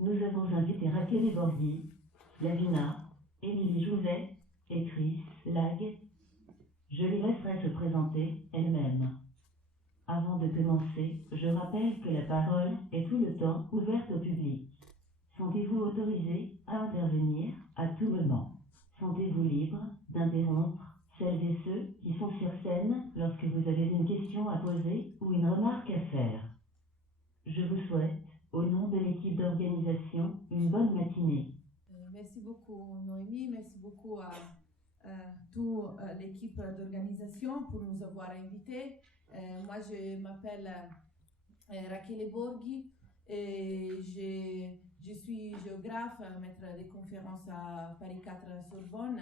nous avons invité Rachele Borghi, Lavina, Émilie Jouvet et Chris Lag. Je lui laisserai se présenter elle-même. Avant de commencer, je rappelle que la parole est tout le temps ouverte au public. Sentez-vous autorisé à intervenir à tout moment. Sentez-vous libre d'interrompre celles et ceux qui sont sur scène lorsque vous avez une question à poser ou une remarque à faire. Je vous souhaite, au nom de l'équipe d'organisation, une bonne matinée. Merci beaucoup Noémie, merci beaucoup à toute l'équipe d'organisation pour nous avoir invités. Moi je m'appelle Rachele Borghi et je suis géographe, maître de conférences à Paris 4 Sorbonne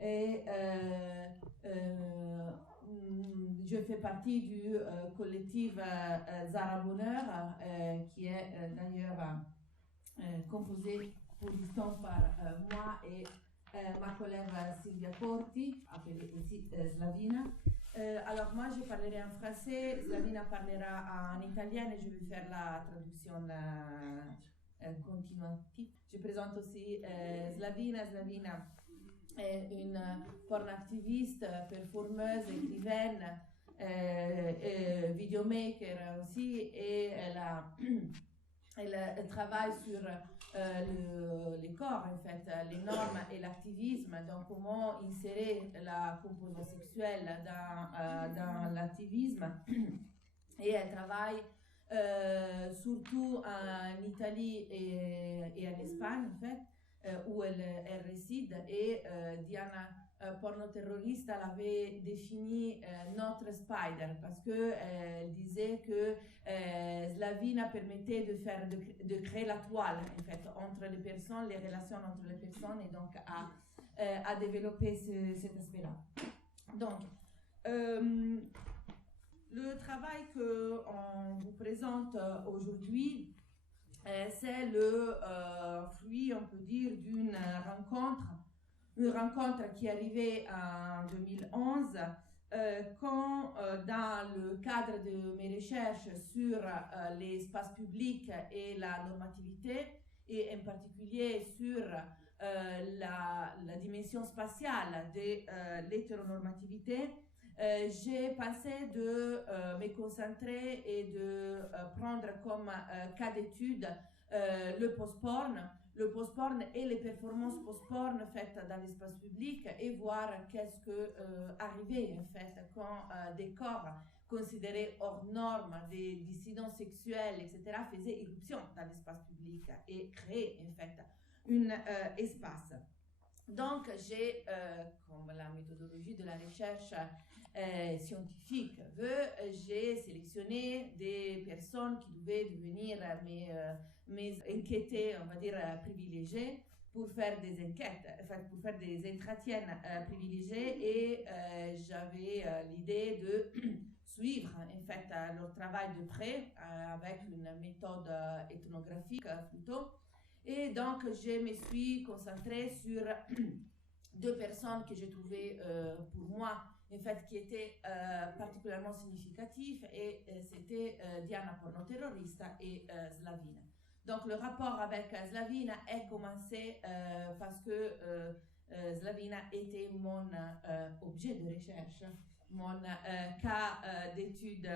et je fais partie du collectif Zara Bonheur qui est d'ailleurs composé pour l'instant par moi et ma collègue Silvia Porti, appelée aussi Slavina. Alors moi je parlerai en français, Slavina parlera en italien et je vais faire la traduction continuative. Je présente aussi Slavina. Slavina est une porno-activiste, performeuse, écrivaine, videomaker aussi, et elle travaille sur les corps, en fait, les normes et l'activisme, donc comment insérer la composante sexuelle dans l'activisme. Et elle travaille surtout en Italie et en Espagne, en fait, où elle réside. Et Diana Pornoterrorista l'avait défini notre spider parce qu'elle disait que Slavina permettait de créer la toile en fait, entre les personnes, les relations entre les personnes, et donc à développer cet aspect-là. Donc, le travail qu'on vous présente aujourd'hui, c'est le fruit, on peut dire, d'une rencontre. Une rencontre qui est arrivée en 2011 quand, dans le cadre de mes recherches sur l'espace public et la normativité, et en particulier sur la dimension spatiale de l'hétéronormativité, j'ai pensé de me concentrer et de prendre comme cas d'étude le post-porn et les performances post-porn faites dans l'espace public, et voir qu'est-ce que arrivait en fait quand des corps considérés hors normes, des dissidents sexuels, etc., faisaient irruption dans l'espace public et créaient en fait un espace. Donc, j'ai, comme la méthodologie de la recherche scientifique veut, j'ai sélectionné des personnes qui devaient devenir mes enquêtés, on va dire, privilégiés, pour faire des enquêtes, enfin, pour faire des entretiens privilégiés, et j'avais l'idée de suivre en fait leur travail de près avec une méthode ethnographique plutôt. Et donc, je me suis concentrée sur deux personnes que j'ai trouvées pour moi, en fait, qui étaient particulièrement significatives, et c'était Diana Pornoterrorista et Slavina. Donc, le rapport avec Slavina est commencé parce que Slavina était mon objet de recherche, mon cas d'étude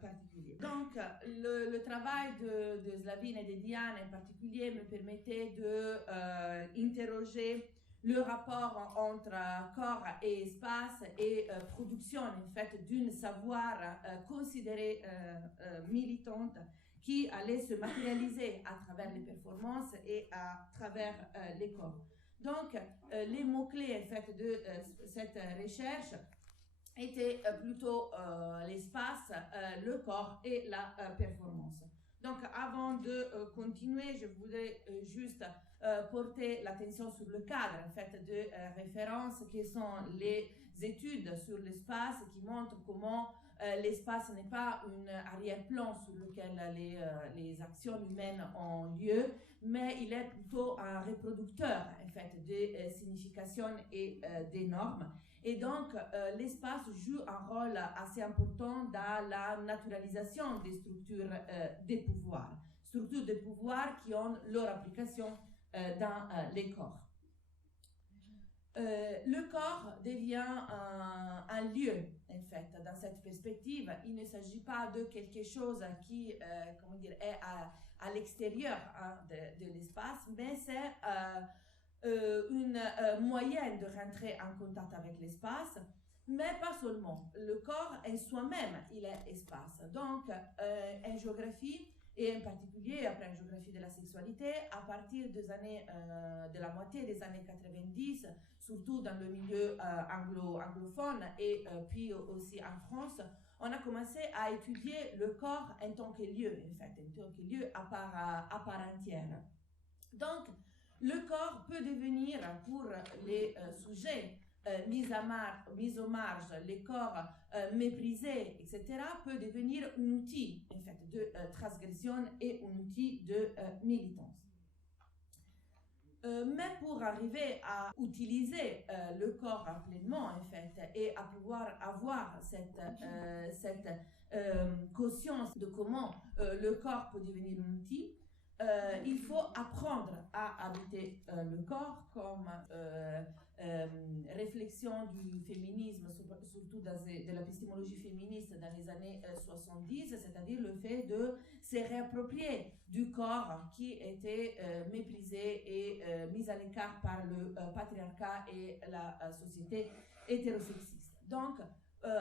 particulier. Donc, le travail de Slavina et de Diana en particulier me permettait d'interroger le rapport entre corps et espace et production, en fait, d'une savoir considérée militante qui allait se matérialiser à travers les performances et à travers les corps. Donc, les mots-clés, en fait, de cette recherche était plutôt l'espace, le corps et la performance. Donc, avant de continuer, je voudrais juste porter l'attention sur le cadre en fait, de référence, qui sont les études sur l'espace qui montrent comment l'espace n'est pas un arrière-plan sur lequel les actions humaines ont lieu, mais il est plutôt un reproducteur en fait, des significations et des normes. Et donc, l'espace joue un rôle assez important dans la naturalisation des structures des pouvoirs. structures de pouvoir qui ont leur application dans les corps. Le corps devient un lieu, en fait, dans cette perspective. Il ne s'agit pas de quelque chose qui est à l'extérieur de l'espace, mais c'est un moyen de rentrer en contact avec l'espace, mais pas seulement. Le corps en soi-même, il est espace. Donc, en géographie, et en particulier après en géographie de la sexualité, à partir des années, de la moitié des années 90, surtout dans le milieu anglophone et puis aussi en France, on a commencé à étudier le corps en tant que lieu, en fait, en tant que lieu à part entière. Donc, le corps peut devenir, pour les sujets mis aux marges, les corps méprisés, etc., peut devenir un outil, en fait, de transgression et un outil de militance. Mais pour arriver à utiliser le corps pleinement, en fait, et à pouvoir avoir cette conscience de comment le corps peut devenir un outil, il faut apprendre à habiter le corps comme réflexion du féminisme, surtout de l'épistémologie féministe dans les années 70, c'est-à-dire le fait de se réapproprier du corps qui était méprisé et mis à l'écart par le patriarcat et la société hétérosexiste. Donc,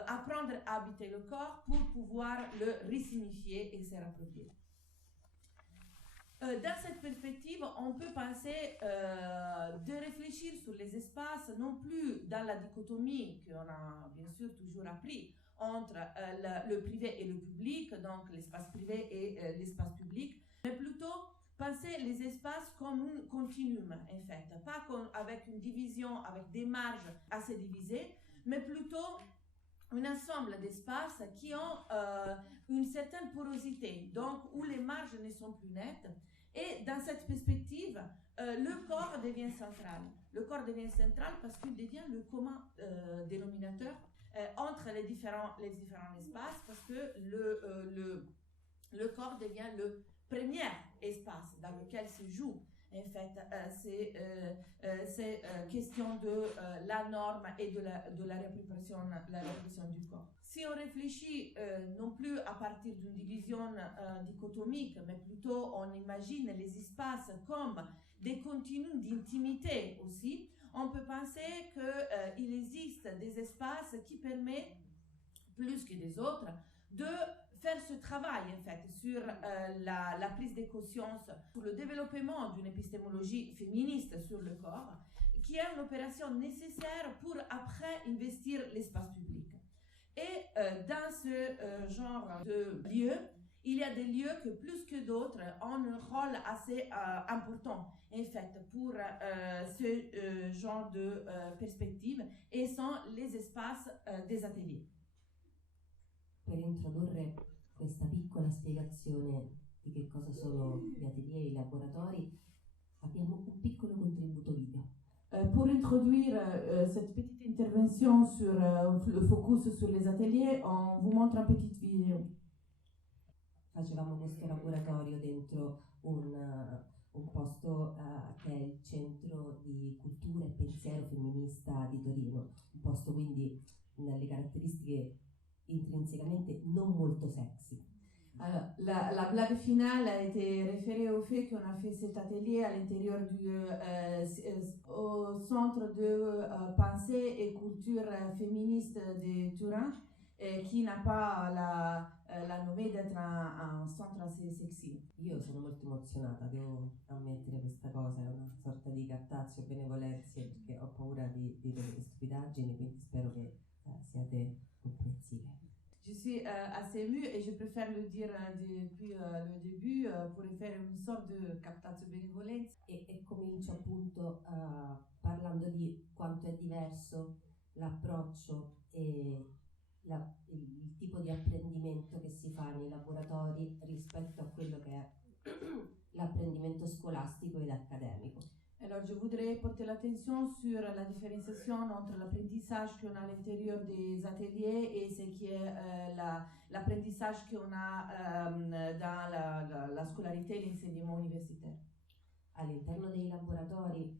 apprendre à habiter le corps pour pouvoir le resignifier et se réapproprier. Dans cette perspective, on peut penser de réfléchir sur les espaces, non plus dans la dichotomie qu'on a bien sûr toujours appris entre le privé et le public, donc l'espace privé et l'espace public, mais plutôt penser les espaces comme un continuum, en fait, pas avec une division, avec des marges assez divisées, mais plutôt un ensemble d'espaces qui ont une certaine porosité, donc où les marges ne sont plus nettes. Et dans cette perspective, le corps devient central. Le corps devient central parce qu'il devient le commun dénominateur entre les différents espaces, parce que le corps devient le premier espace dans lequel se joue en fait ces questions de la norme et de la répression du corps. Si on réfléchit non plus à partir d'une division dichotomique, mais plutôt on imagine les espaces comme des continuums d'intimité aussi, on peut penser qu'il existe des espaces qui permettent, plus que des autres, de faire ce travail en fait sur la prise de conscience, sur le développement d'une épistémologie féministe sur le corps, qui est une opération nécessaire pour après investir l'espace public. Et dans ce genre de lieux, il y a des lieux que plus que d'autres ont un rôle assez important en fait pour ce genre de perspective, et sont les espaces des ateliers. Per introdurre questa piccola spiegazione di che cosa sono gli atelier e i laboratori, abbiamo un piccolo contributo video. Pour introduire cette petite intervention sur le focus sur les ateliers, on vous montre une petite vidéo. Facevamo questo laboratorio dentro un posto che è il Centro di Cultura e Pensiero Femminista di Torino, un posto quindi dalle caratteristiche intrinsèquement non molto sexy. Alors, la blague finale a été référée au fait qu'on a fait cet atelier à l'intérieur au centre de pensée et culture féministe de Turin, qui n'a pas la nommé d'être un centre assez sexy. Io sono molto emozionata, devo ammettere questa cosa, è una sorta di cartaceo benevolenza, perché ho paura di dire stupidaggini, quindi spero che siate comprensive. Je suis assez émue et je préfère le dire depuis le début pour faire une sorte de captatio benevolenza. E comincio appunto parlando di quanto è diverso l'approccio e il tipo di apprendimento che si fa nei laboratori rispetto a quello che è l'apprendimento scolastico ed accademico. Alors, je voudrais porter l'attention sur la différenciation entre l'apprentissage qu'on a à l'intérieur des ateliers et ce qui est l'apprentissage qu'on a dans la scolarité et l'enseignement universitaire. All'interno dei laboratori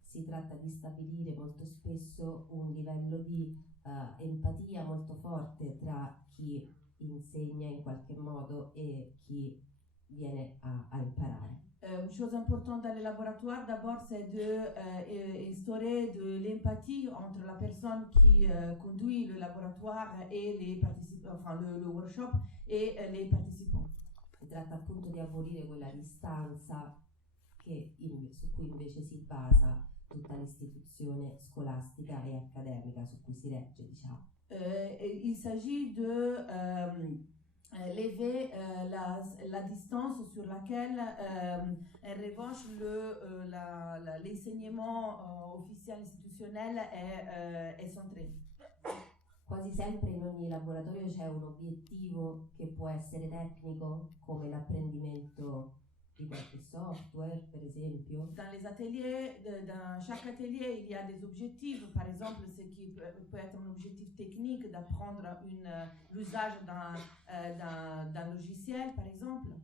si tratta di stabilire molto spesso un livello di empatia molto forte tra chi insegna in qualche modo e chi viene a imparare. Une chose importante dans les laboratoires, d'abord, c'est d'instaurer de l'empathie entre la personne qui conduit le laboratoire et les participants, enfin le workshop et les participants. Si tratta appunto di abolire quella distanza su cui invece si basa tutta l'istituzione scolastica e accademica su cui si regge, diciamo. Il s'agit de lever la distance sur laquelle en revanche l'enseignement officiel istitutionnel est centré. Quasi sempre in ogni laboratorio c'è un obiettivo che può essere tecnico, come l'apprendimento di qualche software, per esempio. Dans les ateliers, dans chaque atelier, il y a des objectifs. Par exemple, ce qui peut être un objectif technique d'apprendre l'usage d'un logiciel, par exemple.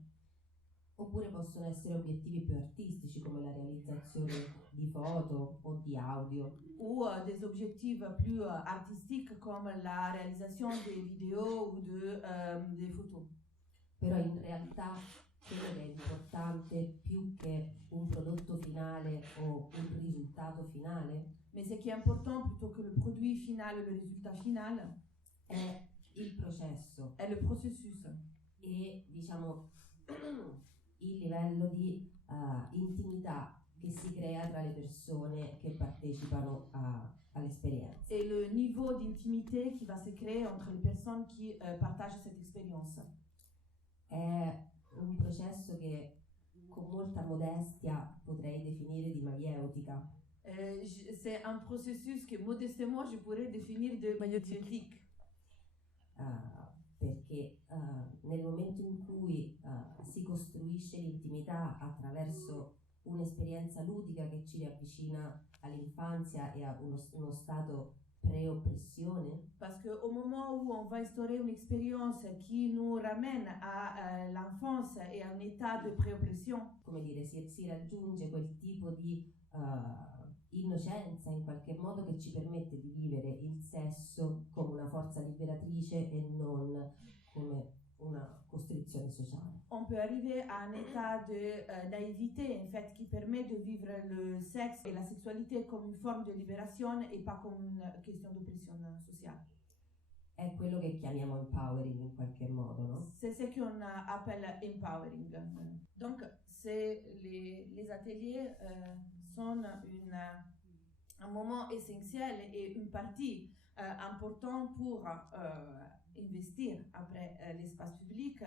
Oppure possono essere obiettivi più artistici, come la realizzazione di foto o di audio. Ou des objectifs plus artistiques, comme la réalisation des vidéos ou des photos. Però in realtà quello che è importante più che un prodotto finale o un risultato finale, mais ce qui est important plutôt que le produit final, le résultat final, è il processo, è le processus e diciamo il livello di intimità che si crea tra le persone che partecipano all'esperienza. Et le niveau d'intimité qui va se créer entre les personnes qui partagent cette expérience. È un processo che con molta modestia potrei definire di maieutica. C'est un processus que modestement je pourrais définir de maïeutique. Perché nel momento in cui si costruisce l'intimità attraverso un'esperienza ludica che ci riavvicina all'infanzia e a uno stato pré-oppressione. Parce qu'au moment où on va instaurer une expérience qui nous ramène à l'enfance et à un état de pré-oppression, come dire, si raggiunge quel tipo di innocenza in qualche modo che ci permette di vivere il sesso come una forza liberatrice e non come una costrizione sociale. On peut arriver à un état de naïveté en fait qui permet de vivre le sexe et la sexualité comme une forme de libération et pas comme une question d'oppression sociale. È quello che chiamiamo empowering in qualche modo, no? C'est ce qu'on appelle empowering. Donc les ateliers sont un moment essentiel et une partie importante pour investir après l'espace public,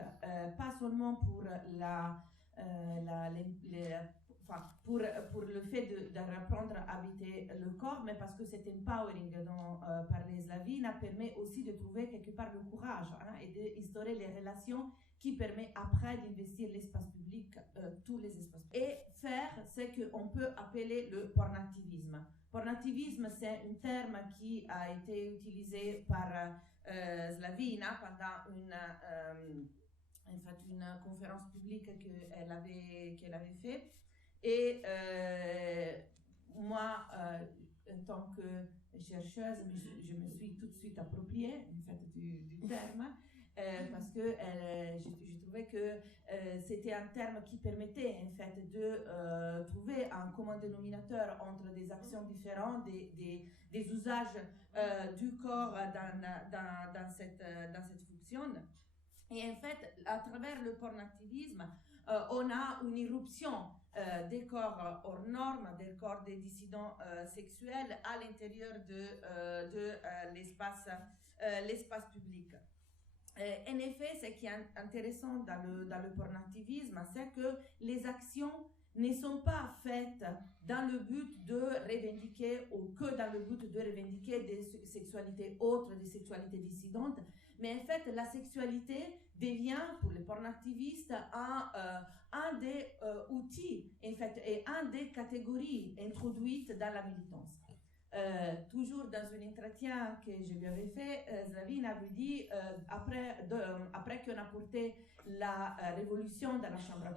pas seulement pour pour le fait d'apprendre à habiter le corps, mais parce que cet empowering dont parlait Slavina permet aussi de trouver quelque part le courage et d'instaurer les relations qui permet après d'investir l'espace public, tous les espaces publics. Et faire ce qu'on peut appeler le pornactivisme. Pornactivisme, c'est un terme qui a été utilisé par Slavina pendant une conférence publique qu'elle avait fait. Et moi, en tant que chercheuse, je me suis tout de suite appropriée en fait, du terme. Parce que je trouvais que c'était un terme qui permettait en fait de trouver un commun dénominateur entre des actions différentes, des usages du corps dans cette fonction. Et en fait, à travers le pornactivisme, on a une irruption des corps hors normes, des corps des dissidents sexuels à l'intérieur de l'espace public. En effet, ce qui est intéressant dans le pornactivisme, c'est que les actions ne sont pas faites dans le but de revendiquer ou que dans le but de revendiquer des sexualités autres, des sexualités dissidentes, mais en fait, la sexualité devient, pour les pornoactivistes, un des outils, en fait, et un des catégories introduites dans la militance. Toujours dans un entretien que je lui avais fait, Slavin avait dit, après qu'on a porté la révolution dans la chambre à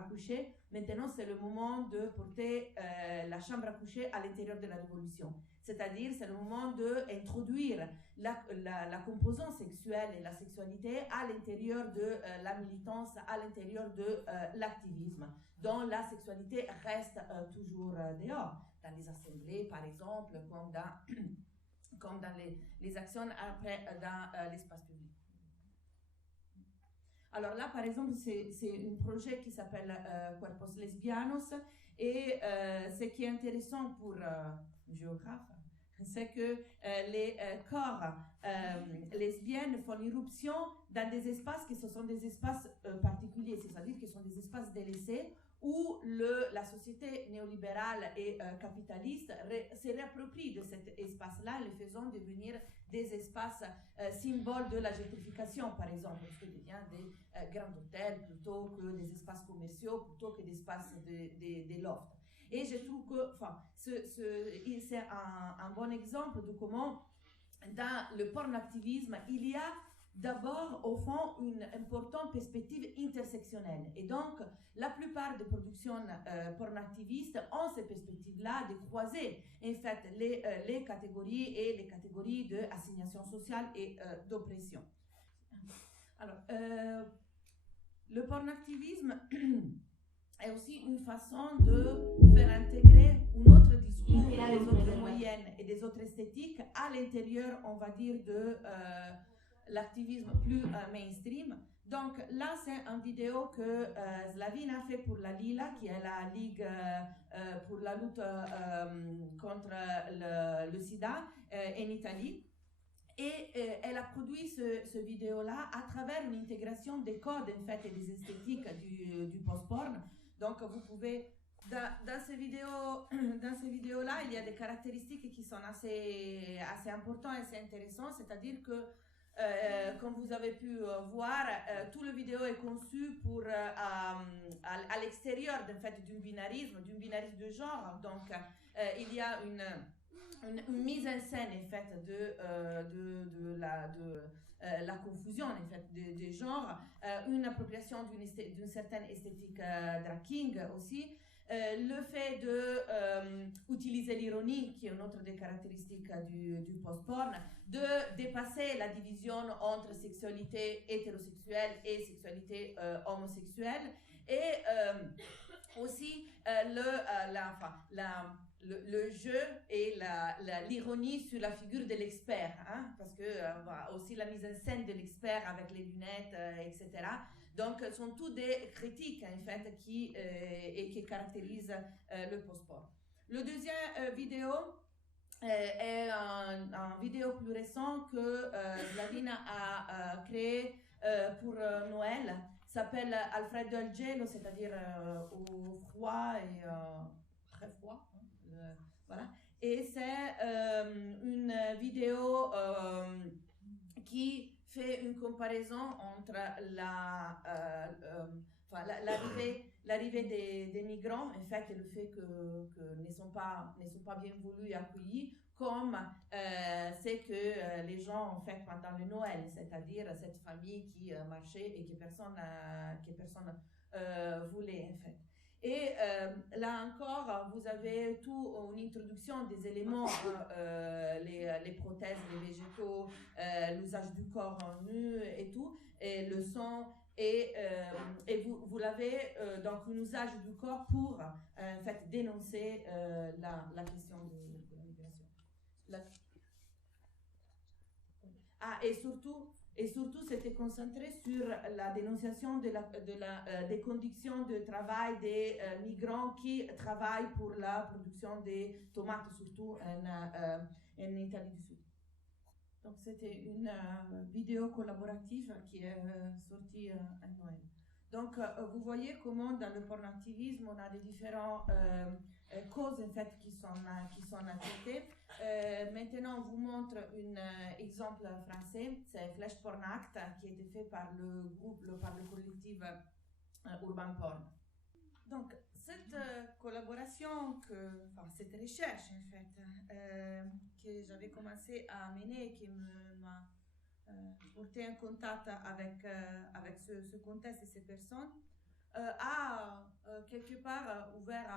coucher, maintenant c'est le moment de porter la chambre à coucher à l'intérieur de la révolution. C'est-à-dire, c'est le moment d'introduire la composante sexuelle et la sexualité à l'intérieur de la militance, à l'intérieur de l'activisme, dont la sexualité reste toujours dehors, dans les assemblées, par exemple, comme dans les actions après dans l'espace public. Alors là, par exemple, c'est un projet qui s'appelle Cuerpos Lesbianos, et ce qui est intéressant pour un géographe, c'est que les corps lesbiennes font irruption dans des espaces qui sont des espaces particuliers, c'est-à-dire qui sont des espaces délaissés où la société néolibérale et capitaliste se réapproprie de cet espace-là, le faisant devenir des espaces symboles de la gentrification, par exemple, parce que devient des grands hôtels plutôt que des espaces commerciaux, plutôt que des espaces de lofts. Et je trouve que c'est un bon exemple de comment, dans le porno-activisme, il y a d'abord, au fond, une importante perspective intersectionnelle. Et donc, la plupart des productions porno-activistes ont cette perspective-là de croiser, en fait, les catégories et les catégories d'assignation sociale et d'oppression. Alors, le porno-activisme est aussi une façon de faire intégrer un autre discours, des autres moyennes et des autres esthétiques à l'intérieur, on va dire, de l'activisme plus mainstream. Donc là, c'est une vidéo que Slavin a fait pour la Lila, qui est la Ligue pour la lutte contre le sida en Italie. Et elle a produit ce vidéo-là à travers une intégration des codes, en fait, et des esthétiques du post-porn. Donc, vous pouvez, dans ces vidéos-là, il y a des caractéristiques qui sont assez importantes et assez intéressantes, c'est-à-dire que, comme vous avez pu voir, tout le vidéo est conçu pour, à l'extérieur, en fait, d'un binarisme de genre. Donc, il y a une mise en scène, en fait, de la confusion, en fait, des genres, une appropriation d'une certaine esthétique drag king aussi, le fait d'utiliser l'ironie, qui est une autre des caractéristiques du post-porn, de dépasser la division entre sexualité hétérosexuelle et sexualité homosexuelle, et aussi le jeu et l'ironie sur la figure de l'expert, hein, parce que aussi la mise en scène de l'expert avec les lunettes, etc. Donc, ce sont tous des critiques, en fait, qui caractérisent le post-porn. Le deuxième vidéo est un vidéo plus récent que Slavina a créé pour Noël. S'appelle Alfredo al Gelo, c'est-à-dire au froid et très froid. Voilà. Et c'est une vidéo qui fait une comparaison entre l'arrivée des migrants, en fait, et le fait que ne sont pas bien voulus et accueillis, comme c'est que les gens ont fait pendant le Noël, c'est-à-dire cette famille qui marchait et que personne voulait, en fait. Et là encore, vous avez tout une introduction des éléments, les prothèses, les végétaux, l'usage du corps nu et tout, et le son, et vous l'avez donc un usage du corps pour en fait dénoncer la question de la migration. Et surtout, c'était concentré sur la dénonciation des conditions de travail des migrants qui travaillent pour la production des tomates, surtout en Italie du Sud. Donc, c'était une vidéo collaborative qui est sortie à Noël. Donc, vous voyez comment dans le porno-activisme, on a des différentes causes en fait qui sont traitées. Maintenant, on vous montre un exemple français, c'est Flash Porn Act, qui a été fait par le collectif Urban Porn. Donc, cette collaboration, cette recherche en fait, que j'avais commencé à mener, qui m'a porté en contact avec ce contexte et ces personnes, a quelque part ouvert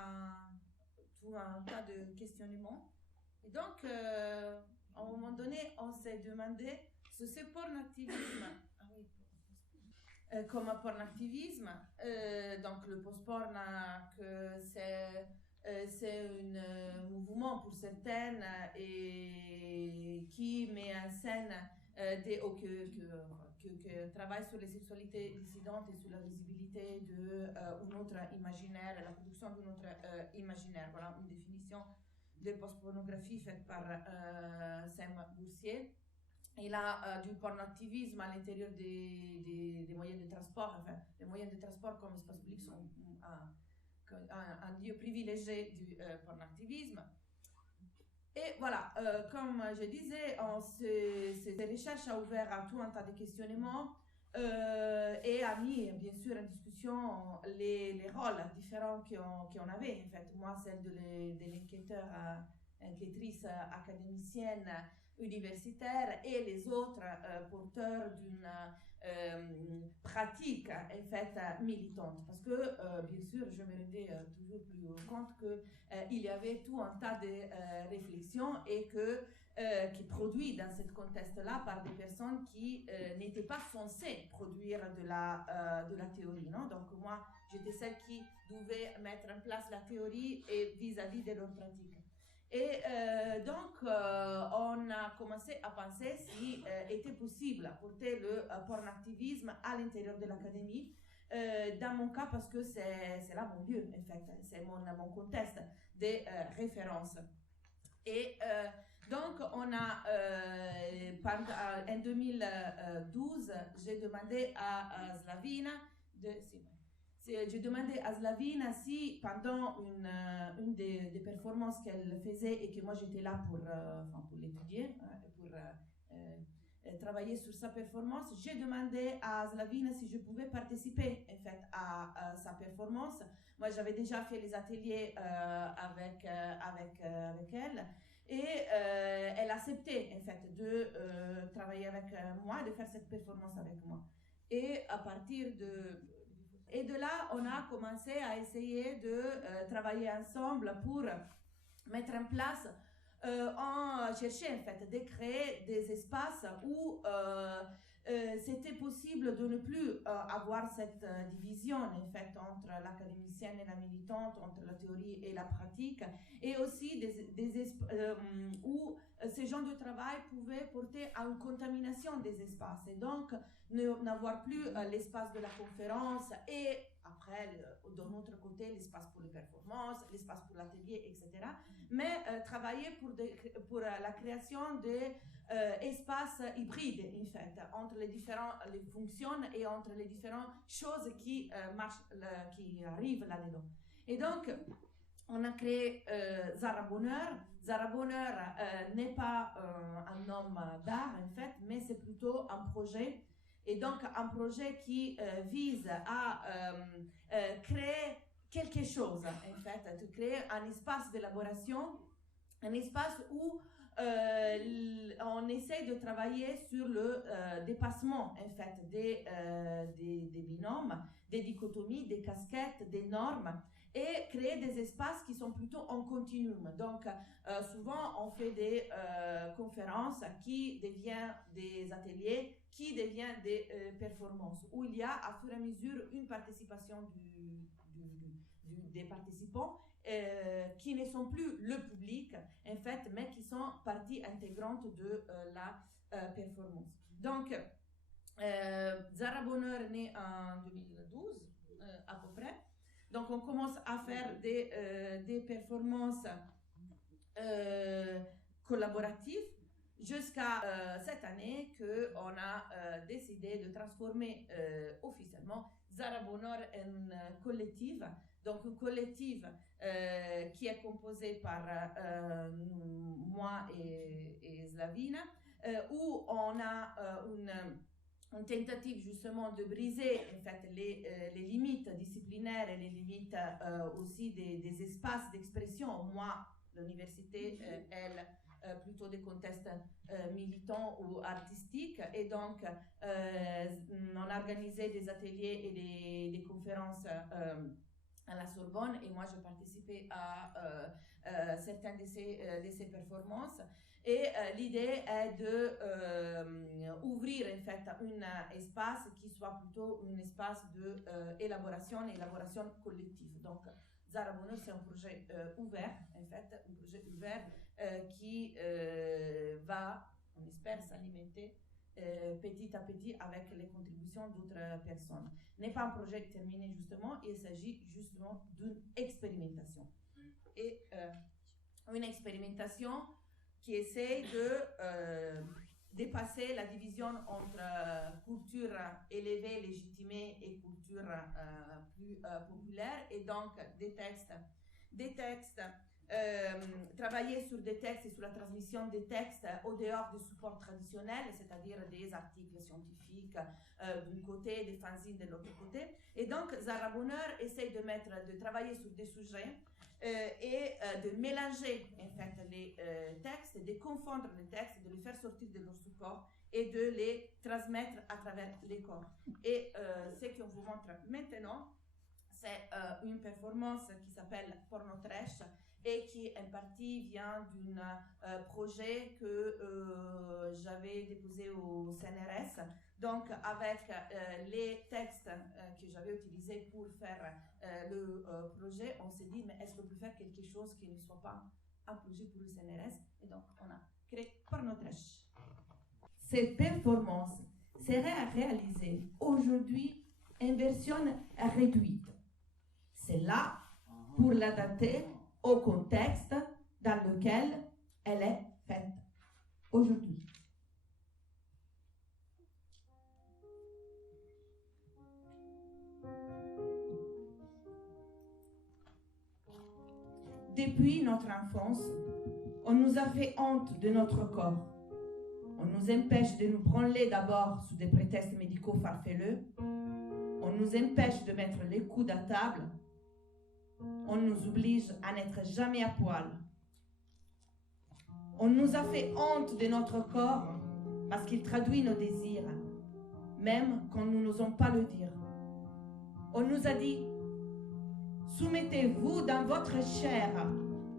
tout un tas de questionnements. Et donc, à un moment donné, on s'est demandé si ce porno-activisme, comme un porno-activisme, donc le post-porn, que c'est un mouvement pour certaines et qui met en scène que travaille sur les sexualités dissidentes et sur la visibilité d'un autre imaginaire, la production d'un autre imaginaire. Voilà une définition de post-pornographie faite par Sam Boursier. Et là, du porno-activisme à l'intérieur des moyens de transport. Enfin, les moyens de transport comme espace public sont un lieu privilégié du porno-activisme. Et voilà, comme je disais, cette recherche a ouvert à tout un tas de questionnements et a mis bien sûr en discussion les rôles différents qu'on avait. En fait, moi, celle de l'enquêteur, enquêtrice académicienne universitaire et les autres porteurs d'une pratique en fait militante, parce que bien sûr je me rendais toujours plus compte qu'il y avait tout un tas de réflexions et qui produit dans ce contexte-là par des personnes qui n'étaient pas censées produire de la théorie, non? Donc moi j'étais celle qui devait mettre en place la théorie et vis-à-vis de leur pratique. Et donc, on a commencé à penser s'il était possible de porter le porno-activisme à l'intérieur de l'académie. Dans mon cas, parce que c'est là mon lieu, en fait, c'est mon contexte de référence. Et donc, on a, en 2012, j'ai demandé à Slavina j'ai demandé à Slavina si pendant une des performances qu'elle faisait et que moi j'étais là pour l'étudier, pour travailler sur sa performance, j'ai demandé à Slavina si je pouvais participer en fait à sa performance. Moi j'avais déjà fait les ateliers avec elle et elle acceptait en fait de travailler avec moi, de faire cette performance avec moi. Et à partir de là, on a commencé à essayer de travailler ensemble pour mettre en place, on cherchait en fait de créer des espaces où c'était possible de ne plus avoir cette division en fait entre l'académicienne et la militante, entre la théorie et la pratique, et aussi où ces genres de travail pouvaient porter à une contamination des espaces, et donc n'avoir plus l'espace de la conférence et après, de notre côté, l'espace pour les performances, l'espace pour l'atelier, etc. Mais travailler pour la création d'espaces hybrides, en fait, entre les fonctions et entre les différentes choses qui marchent, qui arrivent là-dedans. Et donc, on a créé Zara Bonheur. Zara Bonheur n'est pas un homme d'art, en fait, mais c'est plutôt un projet. Et donc, un projet qui vise à créer quelque chose, en fait, de créer un espace d'élaboration, un espace où on essaie de travailler sur le dépassement, en fait, des binômes, des dichotomies, des casquettes, des normes, et créer des espaces qui sont plutôt en continuum. Donc, souvent, on fait des conférences qui deviennent des ateliers, qui deviennent des performances, où il y a, à fur et à mesure, une participation des participants qui ne sont plus le public, en fait, mais qui sont partie intégrante de la performance. Donc, Zara Bonheur est née en 2012, à peu près. Donc, on commence à faire des performances collaboratives jusqu'à cette année qu'on a décidé de transformer officiellement Zara Bonheur est une collective, donc une collective qui est composée par moi et Slavina, où on a une tentative justement de briser en fait les limites disciplinaires et les limites aussi des espaces d'expression. Moi, l'université, elle, plutôt des contextes militants ou artistiques, et donc on a organisé des ateliers et des conférences à la Sorbonne, et moi j'ai participé à certaines de ces performances. Et l'idée est de ouvrir en fait un espace qui soit plutôt un espace de élaboration collective. Donc Zara Bonheur, c'est un projet ouvert, en fait, un projet ouvert qui va, on espère, s'alimenter petit à petit avec les contributions d'autres personnes. Ce n'est pas un projet terminé justement, il s'agit justement d'une expérimentation. Et une expérimentation qui essaie de dépasser la division entre culture élevée, légitimée et culture plus populaire, et donc travailler sur des textes et sur la transmission des textes au dehors des supports traditionnels, c'est-à-dire des articles scientifiques d'un côté, des fanzines de l'autre côté. Et donc Zara Bonheur essaie de travailler sur des sujets et de mélanger en fait les textes, de confondre les textes, de les faire sortir de leur support et de les transmettre à travers les corps. Et ce qu'on vous montre maintenant, c'est une performance qui s'appelle Porno Trash et qui en partie vient d'un projet que j'avais déposé au CNRS. Donc avec les textes que j'avais utilisés pour faire le projet, on s'est dit mais est-ce qu'on peut faire quelque chose qui ne soit pas un projet pour le CNRS? Et donc on a créé Porno Trash. Cette performance serait réalisée aujourd'hui en version réduite. C'est là pour l'adapter au contexte dans lequel elle est faite aujourd'hui. Depuis notre enfance, on nous a fait honte de notre corps. On nous empêche de nous branler d'abord sous des prétextes médicaux farfelus. On nous empêche de mettre les coudes à table. On nous oblige à n'être jamais à poil. On nous a fait honte de notre corps parce qu'il traduit nos désirs, même quand nous n'osons pas le dire. On nous a dit: soumettez-vous dans votre chair,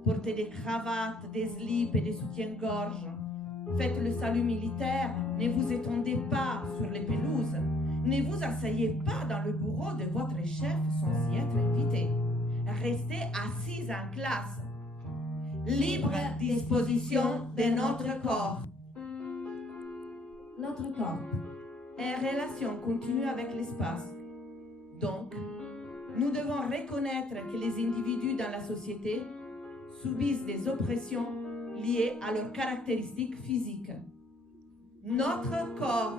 portez des cravates, des slips et des soutiens-gorge. Faites le salut militaire, ne vous étendez pas sur les pelouses, ne vous asseyez pas dans le bureau de votre chef sans y être invité. Restez assis en classe. Libre disposition de notre corps. Notre corps En relation continue avec l'espace. Donc, nous devons reconnaître que les individus dans la société subissent des oppressions liées à leurs caractéristiques physiques. Notre corps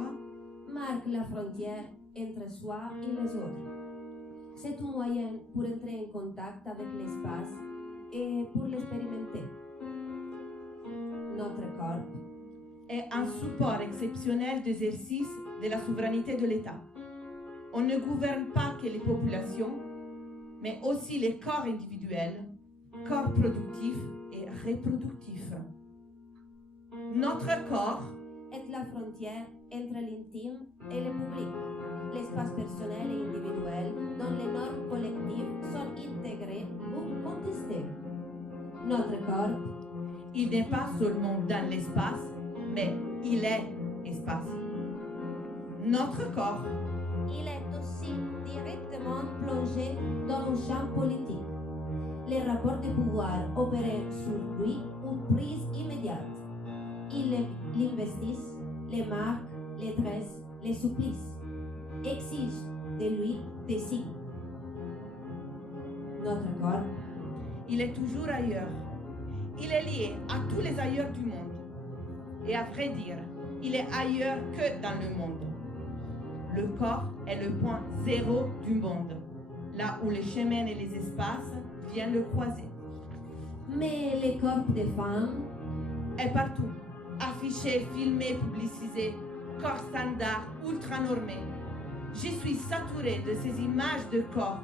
marque la frontière entre soi et les autres. C'est un moyen pour entrer en contact avec l'espace et pour l'expérimenter. Notre corps est un support exceptionnel d'exercice de la souveraineté de l'État. On ne gouverne pas que les populations, mais aussi les corps individuels, corps productifs et reproductifs. Notre corps est la frontière entre l'intime et le public, l'espace personnel et individuel dont les normes collectives sont intégrées ou contestées. Notre corps, il n'est pas seulement dans l'espace, mais il est espace. Notre corps, il est aussi directement plongé dans un champ politique. Les rapports de pouvoir opèrent sur lui une prise immédiate. Ils l'investissent, les marquent, les dressent, les supplissent, exigent de lui des signes. Notre corps, il est toujours ailleurs. Il est lié à tous les ailleurs du monde. Et à vrai dire, il est ailleurs que dans le monde. le corps est le point zéro du monde, là où les chemins et les espaces viennent le croiser. Mais les corps des femmes, Est partout, affichés, filmés, publicisés, corps standards, ultra normés. Je suis saturée de ces images de corps,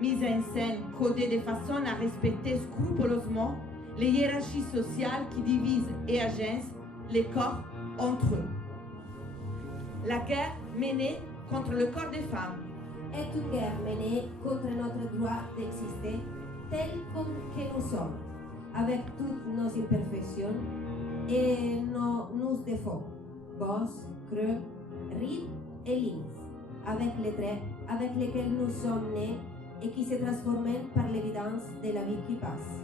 mises en scène, codées de façon à respecter scrupuleusement les hiérarchies sociales qui divisent et agencent les corps entre eux. La guerre menée contre le corps des femmes est une guerre menée contre notre droit d'exister tel que nous sommes, avec toutes nos imperfections et nos défauts, bosses, creux, rides et lignes, avec les traits avec lesquels nous sommes nés et qui se transforment par l'évidence de la vie qui passe.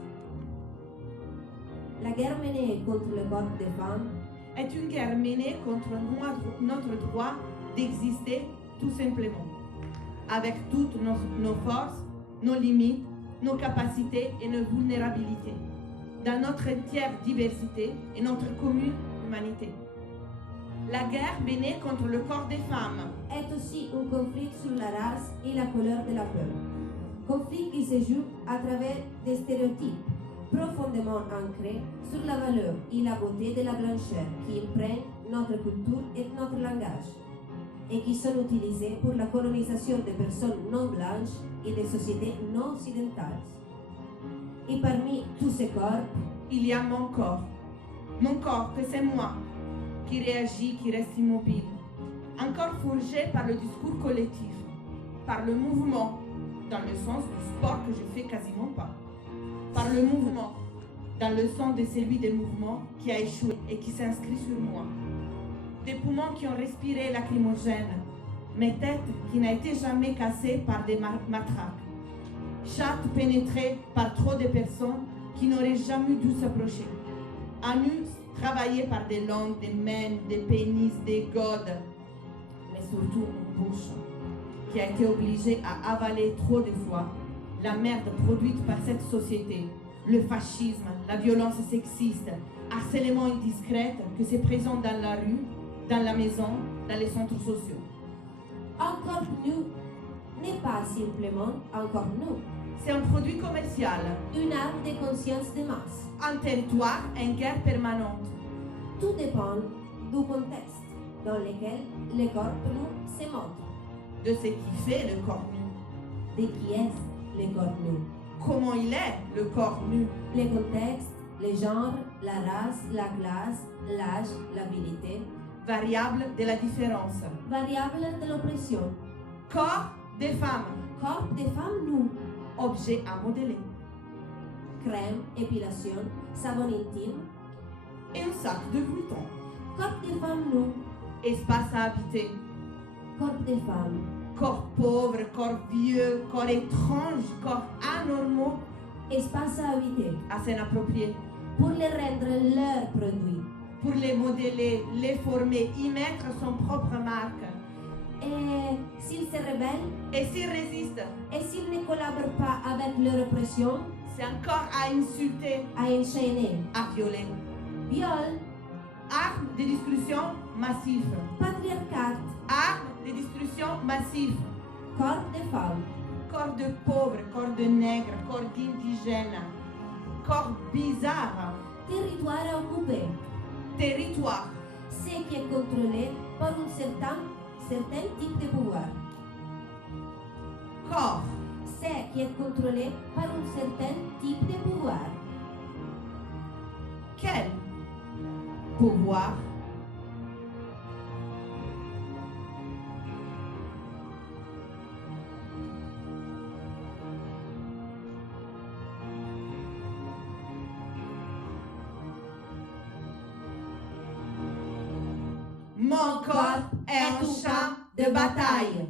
La guerre menée contre le corps des femmes est une guerre menée contre notre droit d'exister tout simplement, avec toutes nos forces, nos limites, nos capacités et nos vulnérabilités, dans notre entière diversité et notre commune humanité. La guerre menée contre le corps des femmes est aussi un conflit sur la race et la couleur de la peau. Conflit qui se joue à travers des stéréotypes profondément ancrés sur la valeur et la beauté de la blancheur qui imprègnent notre culture et notre langage et qui sont utilisés pour la colonisation des personnes non blanches et des sociétés non occidentales. Et parmi tous ces corps, il y a mon corps que c'est moi, qui réagit, qui reste immobile, un corps forgé par le discours collectif, par le mouvement, dans le sens du sport que je fais quasiment pas, par le mouvement, dans le sens de celui des mouvements qui a échoué et qui s'inscrit sur moi. Des poumons qui ont respiré lacrymogène, mes têtes qui n'ont été jamais cassées par des matraques, chatte pénétrée par trop de personnes qui n'auraient jamais dû s'approcher, anus travaillés par des langues, des mains, des pénis, des godes, mais surtout une bouche qui a été obligée à avaler trop de fois la merde produite par cette société, le fascisme, la violence sexiste, harcèlement indiscret que c'est présent dans la rue, dans la maison, dans les centres sociaux. Encore nous n'est pas simplement encore nous. C'est un produit commercial, Une arme de conscience de masse. un territoire en guerre permanente. Tout dépend du contexte dans lequel le corps nu se montre. De ce qui fait le corps nu. De qui est le corps nu? Comment il est, le corps nu. Le contexte, le genre, la race, la classe, l'âge, l'habilité. Variable de la différence. Variable de l'oppression. Corps des femmes. Corps de femmes nues. Objet à modeler. Crème, épilation, savon intime. Et un sac de boutons. Corps de femmes nues. Espace à habiter. Corps de femmes. Corps pauvre, corps vieux, corps étrange, corps anormaux, Espace à habiter. à s'en approprier. Pour les rendre leurs produits. Pour les modeler, les former, y mettre son propre marque. Et s'ils se rebellent, Et s'ils résistent, et s'ils ne collaborent pas avec leur oppression, c'est encore à insulter, à enchaîner. à violer. Viol, Arme de destruction massive. patriarcat, Arme de destruction massive. corps de femmes. Corps de pauvres, corps de nègres, corps d'indigènes, corps bizarres, Territoire à occuper, territoire, ce qui est contrôlé par un certain type de pouvoir. corps, Ce qui est contrôlé par un certain type de pouvoir. quel pouvoir? Mon corps est un champ de bataille.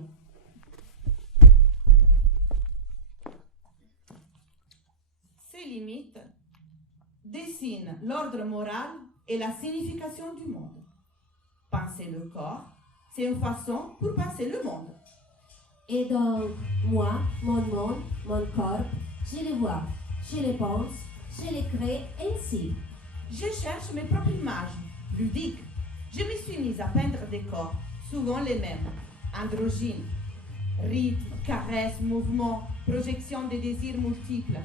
Ces limites dessinent l'ordre moral et la signification du monde. Penser le corps, c'est une façon pour penser le monde. Et donc, moi, mon monde, mon corps, je le vois, je le pense, je le crée ainsi. Je cherche mes propres images, ludiques. Je me suis mise à peindre des corps, souvent les mêmes, androgyne. Rythme, caresse, mouvement, projection des désirs multiples.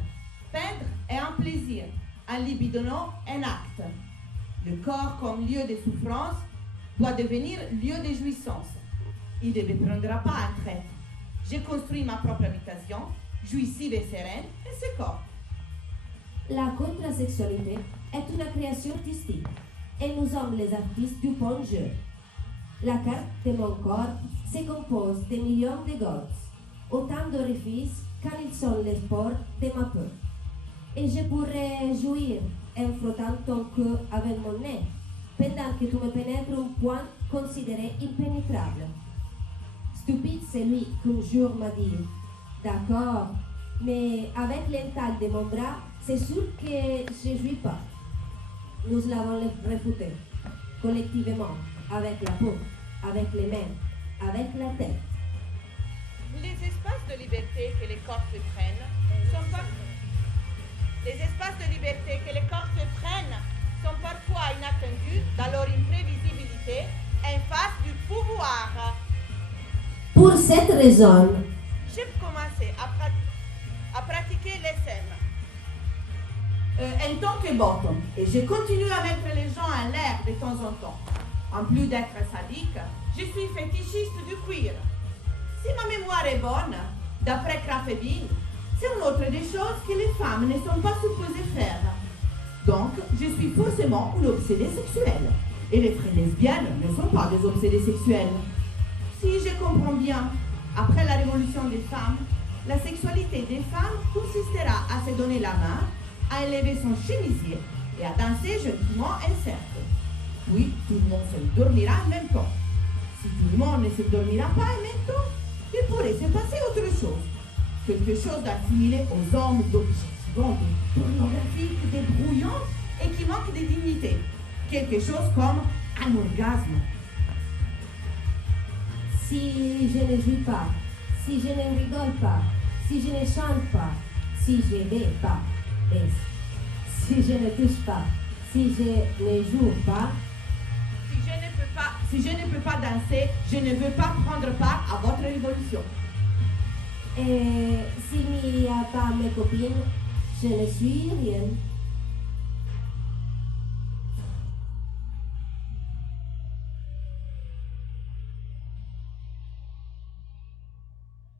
Peindre est un plaisir, un libidono, un acte. Le corps comme lieu de souffrance doit devenir lieu de jouissance. Il ne dépendra pas un trait. J'ai construit ma propre habitation, jouissive et sereine, et ce corps. La contrasexualité est une création artistique et nous sommes les artistes du bon jeu. La carte de mon corps se compose de millions de gouttes, autant d'orifices qu'ils sont les portes de ma peau. Et je pourrais jouir en frottant ton cœur avec mon nez, pendant que tu me pénètres un point considéré impénétrable. Stupide celui qu'un jour m'a dit « D'accord, mais avec l'étal de mon bras, c'est sûr que je ne jouis pas. » Nous l'avons réfuté, collectivement, avec la peau, avec les mains, avec la tête. Les espaces de liberté que les corps se prennent sont parfois inattendus dans leur imprévisibilité en face du pouvoir. Pour cette raison, J'ai commencé à pratiquer l'SM en tant que bottom et je continue à mettre les gens en l'air de temps en temps. En plus d'être sadique, je suis fétichiste du cuir. Si ma mémoire est bonne, d'après Krafft-Ebing, c'est une autre des choses que les femmes ne sont pas supposées faire. Donc, je suis forcément une obsédée sexuelle. Et les vraies lesbiennes ne sont pas des obsédées sexuelles. Si je comprends bien, après la révolution des femmes, la sexualité des femmes consistera à se donner la main, à élever son chemisier et à danser gentiment un cercle. Oui, tout le monde se dormira en même temps. Si tout le monde ne se dormira pas en même temps, il pourrait se passer autre chose. Quelque chose d'assimilé aux hommes d'objectivants, de pornographiques, de brouillons et qui manque de dignité. Quelque chose comme un orgasme. si je ne joue pas, si je ne rigole pas, si je ne chante pas, si je ne vais pas, et si je ne touche pas, si je ne joue pas, si je ne peux pas danser, je ne veux pas prendre part à votre révolution. et s'il n'y a pas mes copines, je ne suis rien.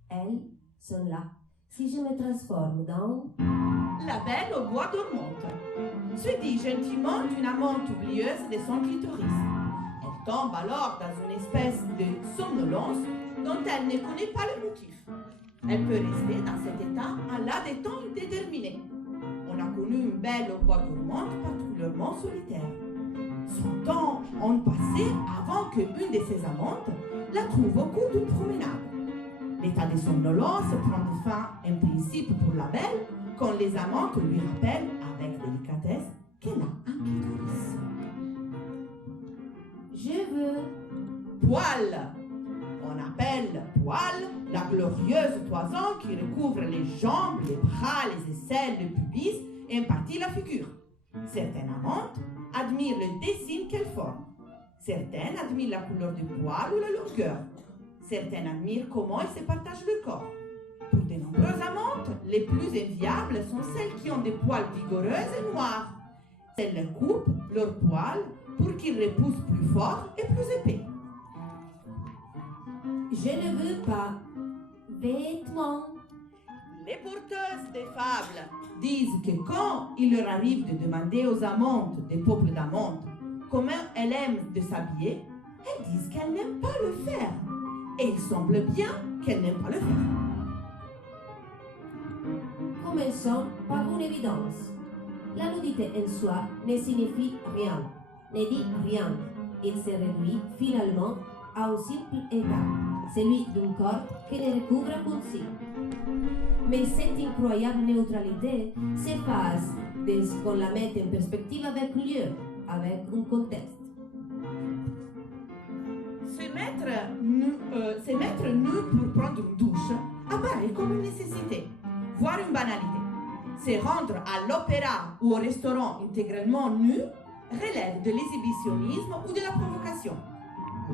Elles sont là. Si je me transforme dans... La belle au bois dormante se dit gentiment d'une amante oublieuse de son clitoris. Elle tombe alors dans une espèce de somnolence dont elle ne connaît pas le motif. Elle peut rester dans cet état à là des temps indéterminés. On a connu une belle au bois dormante particulièrement solitaire. Son temps ont passé avant qu'une de ses amantes la trouve au cours d'une promenade. L'état de somnolence prend fin en principe pour la belle quand les amantes lui rappellent avec délicatesse qu'elle a un clitoris. Je veux... Poil. On appelle poil la glorieuse toison qui recouvre les jambes, les bras, les aisselles, le pubis et en partie la figure. Certaines amantes admirent le dessin qu'elle forme. Certaines admirent la couleur du poil ou la longueur. Certaines admirent comment elles se partagent le corps. Pour de nombreuses amantes, les plus enviables sont celles qui ont des poils vigoureux et noirs. Elles coupent leurs poils pour qu'ils repoussent plus fort et plus épais. Je ne veux pas vêtements. Les porteuses des fables disent que quand il leur arrive de demander aux amantes des peuples d'amantes comment elles aiment de s'habiller, elles disent qu'elles n'aiment pas le faire. Et il semble bien qu'elles n'aiment pas le faire. Commençons par une évidence. La nudité en soi ne signifie rien, ne dit rien. Il se réduit finalement à un simple état, celui d'un corps qui ne recouvre qu'un signe. Mais cette incroyable neutralité s'efface dès qu'on la met en perspective avec lieu, avec un contexte. Se mettre nu pour prendre une douche apparaît comme une nécessité, voire une banalité. Se rendre à l'opéra ou au restaurant intégralement nu relève de l'exhibitionnisme ou de la provocation.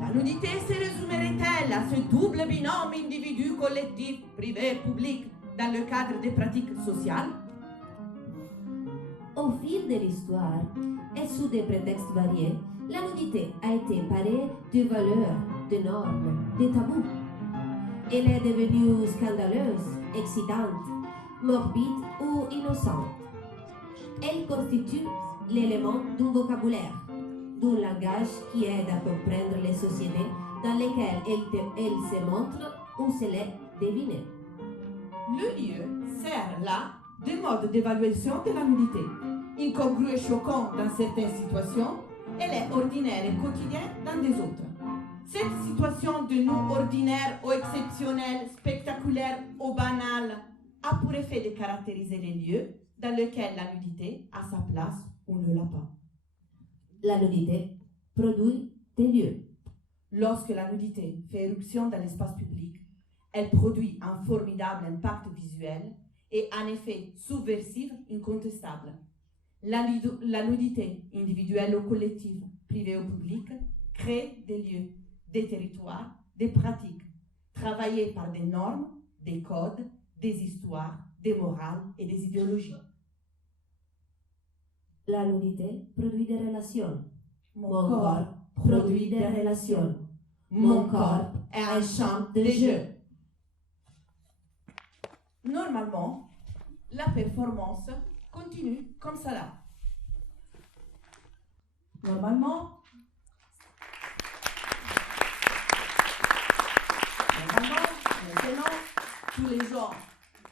La nudité se résumerait-elle à ce double binôme individu-collectif, privé-public, dans le cadre des pratiques sociales? Au fil de l'histoire, et sous des prétextes variés, la nudité a été parée de valeurs, de normes, de tabous. Elle est devenue scandaleuse, excitante, morbide ou innocente. Elle constitue l'élément d'un vocabulaire, d'un langage qui aide à comprendre les sociétés dans lesquelles elle se montre ou se l'est devinée. Le lieu sert là de mode d'évaluation de la nudité. Incongru et choquant dans certaines situations, elle est ordinaire et quotidienne dans des autres. Cette situation de nous ordinaire ou exceptionnelle, spectaculaire ou banale, a pour effet de caractériser les lieux dans lesquels la nudité a sa place ou ne l'a pas. La nudité produit des lieux. Lorsque la nudité fait éruption dans l'espace public, elle produit un formidable impact visuel et un effet subversif incontestable. La nudité, individuelle ou collective, privée ou publique, crée des lieux, des territoires, des pratiques, travaillées par des normes, des codes, des histoires, des morales et des idéologies. La nudité produit des relations. Mon corps produit des relations. Mon corps est un champ de jeu. Normalement, la performance continue comme cela. Normalement, maintenant, tous les gens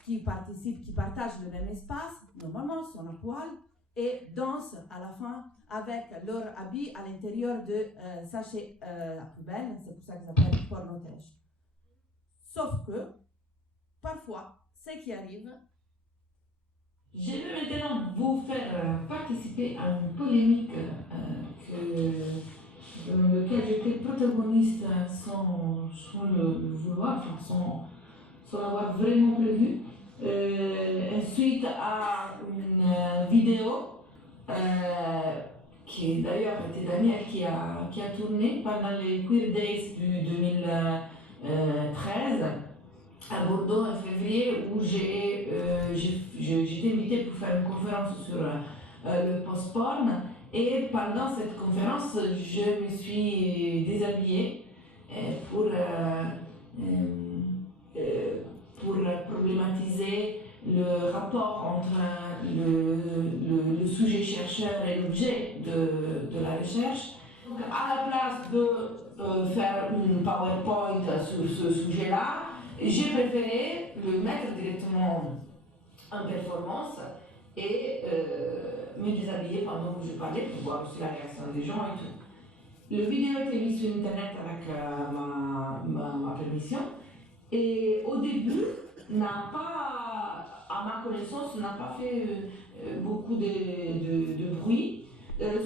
qui participent, qui partagent le même espace, normalement sont à poil et dansent à la fin avec leur habit à l'intérieur de sachets à poubelle. C'est pour ça que ça s'appelle pornotège. Sauf que, parfois, ce qui arrive... Je vais maintenant vous faire participer à une polémique dans laquelle j'étais protagoniste sans le vouloir, enfin, sans l'avoir vraiment prévu. Suite à une vidéo qui d'ailleurs était Daniel qui a tourné pendant les Queer Days du 2013 à Bordeaux en février, où j'étais invitée pour faire une conférence sur le post-porn. Et pendant cette conférence, je me suis déshabillée pour problématiser le rapport entre le sujet chercheur et l'objet de la recherche. Donc, à la place de faire une PowerPoint sur ce sujet-là, j'ai préféré le mettre directement en performance et me déshabiller pendant que je parlais pour voir aussi la réaction des gens et tout. Le vidéo a été mis sur internet avec ma permission et au début, à ma connaissance, n'a pas fait beaucoup de bruit,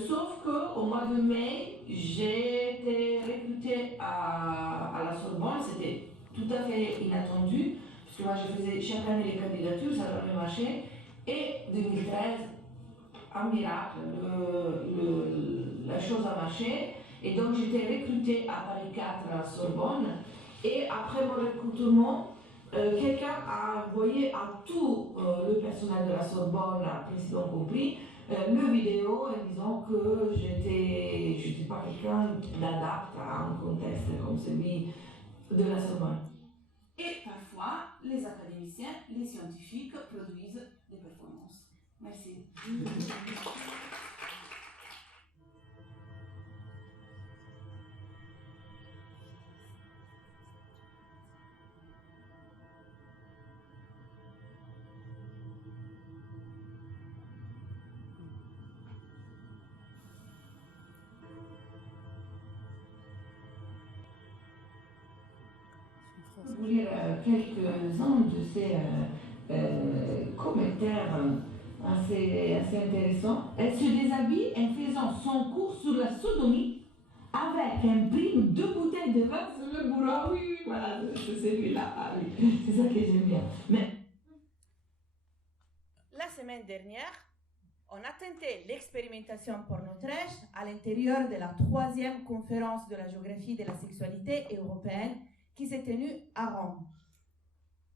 sauf qu'au mois de mai, j'ai été recrutée à la Sorbonne. C'était tout à fait inattendu, parce que moi je faisais chaque année les candidatures, ça n'a jamais marché. Et 2013, un miracle, la chose a marché. Et donc j'étais recrutée à Paris 4 à la Sorbonne. Et après mon recrutement, quelqu'un a envoyé à tout le personnel de la Sorbonne, président compris, le vidéo en disant que j'étais pas quelqu'un d'adapté à un contexte comme celui de la Sorbonne. Et parfois, les académiciens, les scientifiques produisent des performances. Merci. Vous lire quelques-uns de ces commentaires assez intéressants. Elle se déshabille en faisant son cours sur la sodomie avec un prime 2 bouteilles de vin sur le bourreau. Oui, voilà, c'est celui-là. Ah, oui. C'est ça que j'aime bien. Mais... La semaine dernière, on a tenté l'expérimentation porno-trash à l'intérieur de la 3e conférence de la géographie de la sexualité européenne qui s'est tenue à Rome.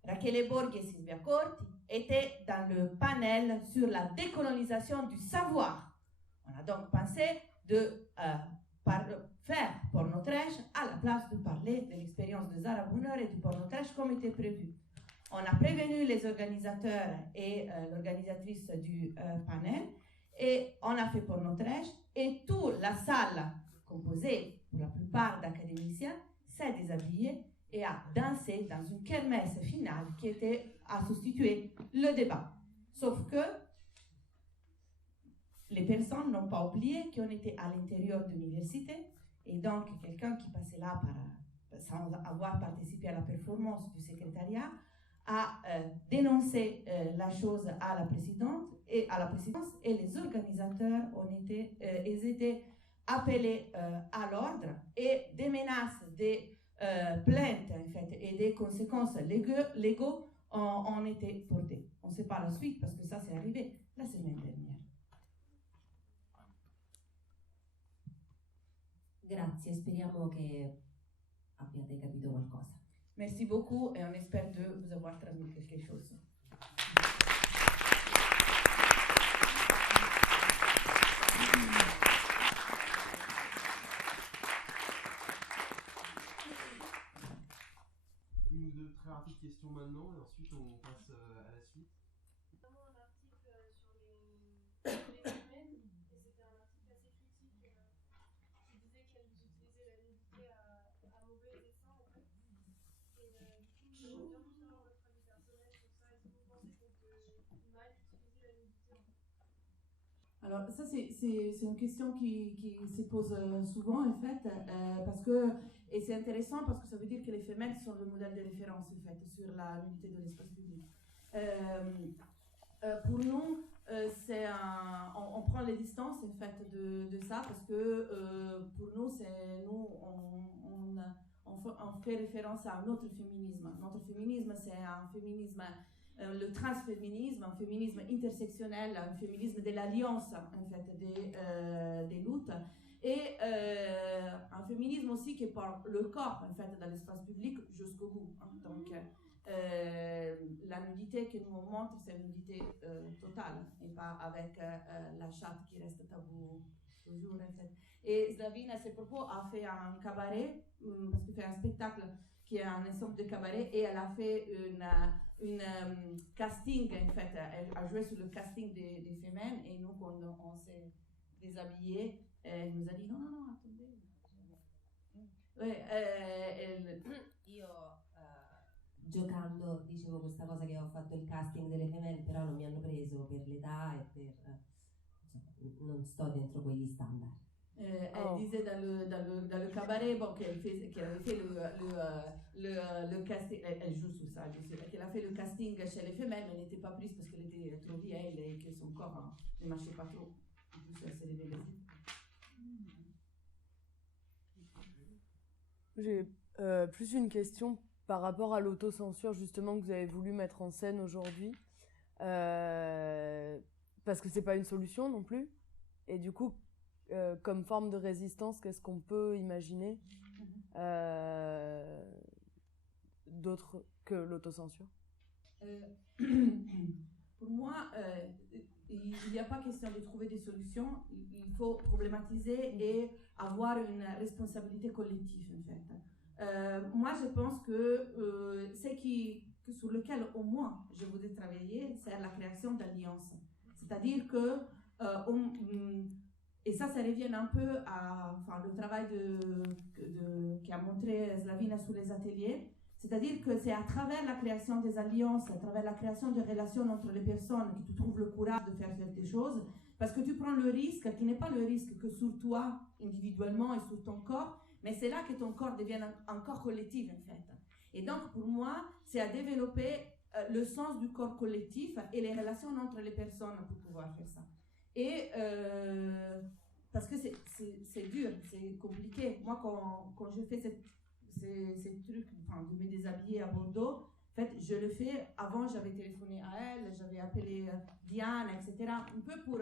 Rachele Borghi et Silvia Corti étaient dans le panel sur la décolonisation du savoir. On a donc pensé de faire porno-trash à la place de parler de l'expérience de Zara Brunner et du porno-trash comme était prévu. On a prévenu les organisateurs et l'organisatrice du panel et on a fait porno-trash et toute la salle, composée pour la plupart d'académiciens, s'est déshabillée et a dansé dans une kermesse finale qui a substitué le débat. Sauf que les personnes n'ont pas oublié qu'on était à l'intérieur de l'université et donc quelqu'un qui passait là sans avoir participé à la performance du secrétariat a dénoncé la chose à la présidence et les organisateurs ils étaient appelés à l'ordre et des menaces, des plaintes en fait, et des conséquences légaux ont été portées. On ne sait pas la suite parce que ça c'est arrivé la semaine dernière. Grazie, speriamo che abbiate capito qualcosa. Merci beaucoup et on espère de vous avoir transmis quelque chose. Une ou deux très rapides questions maintenant et ensuite on passe à la suite. Notamment un article sur les femmes et c'était un article assez critique qui disait qu'elles utilisaient la nudité à mauvais escient en fait. Et du coup, j'aimerais bien vous savoir votre avis personnel sur ça. Est-ce que vous pensez qu'on peut mal utiliser la nudité en fait? Alors ça c'est une question qui se pose souvent en fait parce que et c'est intéressant parce que ça veut dire que les femelles sont le modèle de référence en fait sur la nudité de l'espace public. Pour nous on prend les distances en fait de ça parce que pour nous on fait référence à notre féminisme. Notre féminisme c'est un féminisme le transféminisme, un féminisme intersectionnel, un féminisme de l'alliance en fait des luttes et un féminisme aussi qui porte le corps en fait dans l'espace public jusqu'au bout. Hein. Donc la nudité que nous on montre c'est une nudité totale et pas avec la chatte qui reste tabou toujours en fait. Et Slavina à ce propos a fait un cabaret parce qu'elle fait un spectacle qui est un ensemble de cabaret et elle a fait une casting en fait, elle a joué sur le casting des femmes et nous quand on s'est déshabillés, elle nous a dit non attendez. Io giocando dicevo questa cosa che ho fatto il casting delle femelle però non mi hanno preso per l'età e per non sto dentro quegli standard. Elle disait dans le cabaret qu'elle avait fait le casting, elle joue sur ça, qu'elle a fait le casting chez les femelles, mais elle n'était pas prise parce qu'elle était trop vieille et que son corps ne marchait pas trop. En plus, elle s'est révélée. J'ai plus une question par rapport à l'autocensure justement que vous avez voulu mettre en scène aujourd'hui, parce que c'est pas une solution non plus, et du coup comme forme de résistance, qu'est-ce qu'on peut imaginer d'autre que l'autocensure? Pour moi, il n'y a pas question de trouver des solutions, il faut problématiser et avoir une responsabilité collective en fait. Moi je pense que sur lequel au moins je voudrais travailler, c'est la création d'alliances. C'est-à-dire que et ça revient un peu à le travail qui a montré Slavina sur les ateliers. C'est-à-dire que c'est à travers la création des alliances, à travers la création de relations entre les personnes que tu trouves le courage de faire des choses, parce que tu prends le risque qui n'est pas le risque que sur toi individuellement et sur ton corps, mais c'est là que ton corps devient un corps collectif en fait. Et donc pour moi, c'est à développer le sens du corps collectif et les relations entre les personnes pour pouvoir faire ça. Et parce que c'est dur, c'est compliqué. Moi, quand je fais ces trucs, de me déshabiller à Bordeaux, en fait, je le fais. Avant, j'avais téléphoné à elle, j'avais appelé Diane, etc. Un peu pour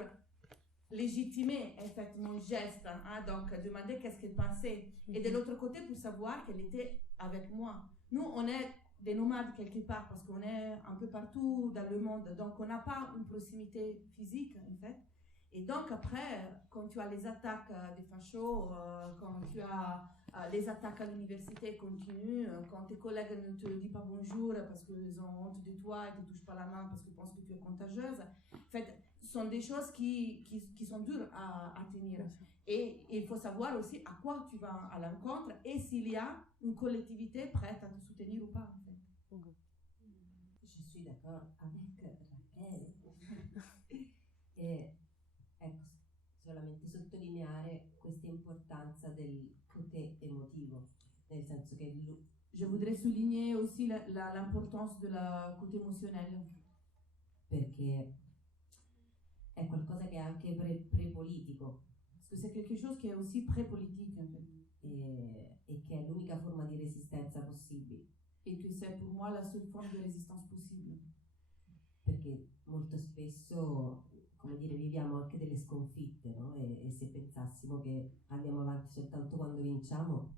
légitimer en fait mon geste, hein, donc demander qu'est-ce qu'elle pensait. Et de l'autre côté, pour savoir qu'elle était avec moi. Nous, on est des nomades quelque part parce qu'on est un peu partout dans le monde, donc on n'a pas une proximité physique en fait. Et donc après, quand tu as les attaques des fachos, quand tu as les attaques à l'université continuent, quand tes collègues ne te disent pas bonjour parce qu'ils ont honte de toi et ne te touchent pas la main parce qu'ils pensent que tu es contagieuse, en fait, ce sont des choses qui sont dures à tenir. Et il faut savoir aussi à quoi tu vas à l'encontre et s'il y a une collectivité prête à te soutenir ou pas. En fait. Je suis d'accord avec Rachele. E ecco, solamente sottolineare questa importanza del côté emotivo, nel senso che Je voudrais souligner aussi l'importance de la côté émotionnel. Perché è qualcosa che è anche pre-politico. Parce que c'est quelque chose qui est aussi pré-politique en fait. E che è l'unica forma di resistenza possibile. Et que c'est pour moi la seule forme de résistance possible. Perché molto spesso, come dire, viviamo anche delle sconfitte, no? E se pensassimo che andiamo avanti soltanto quando vinciamo,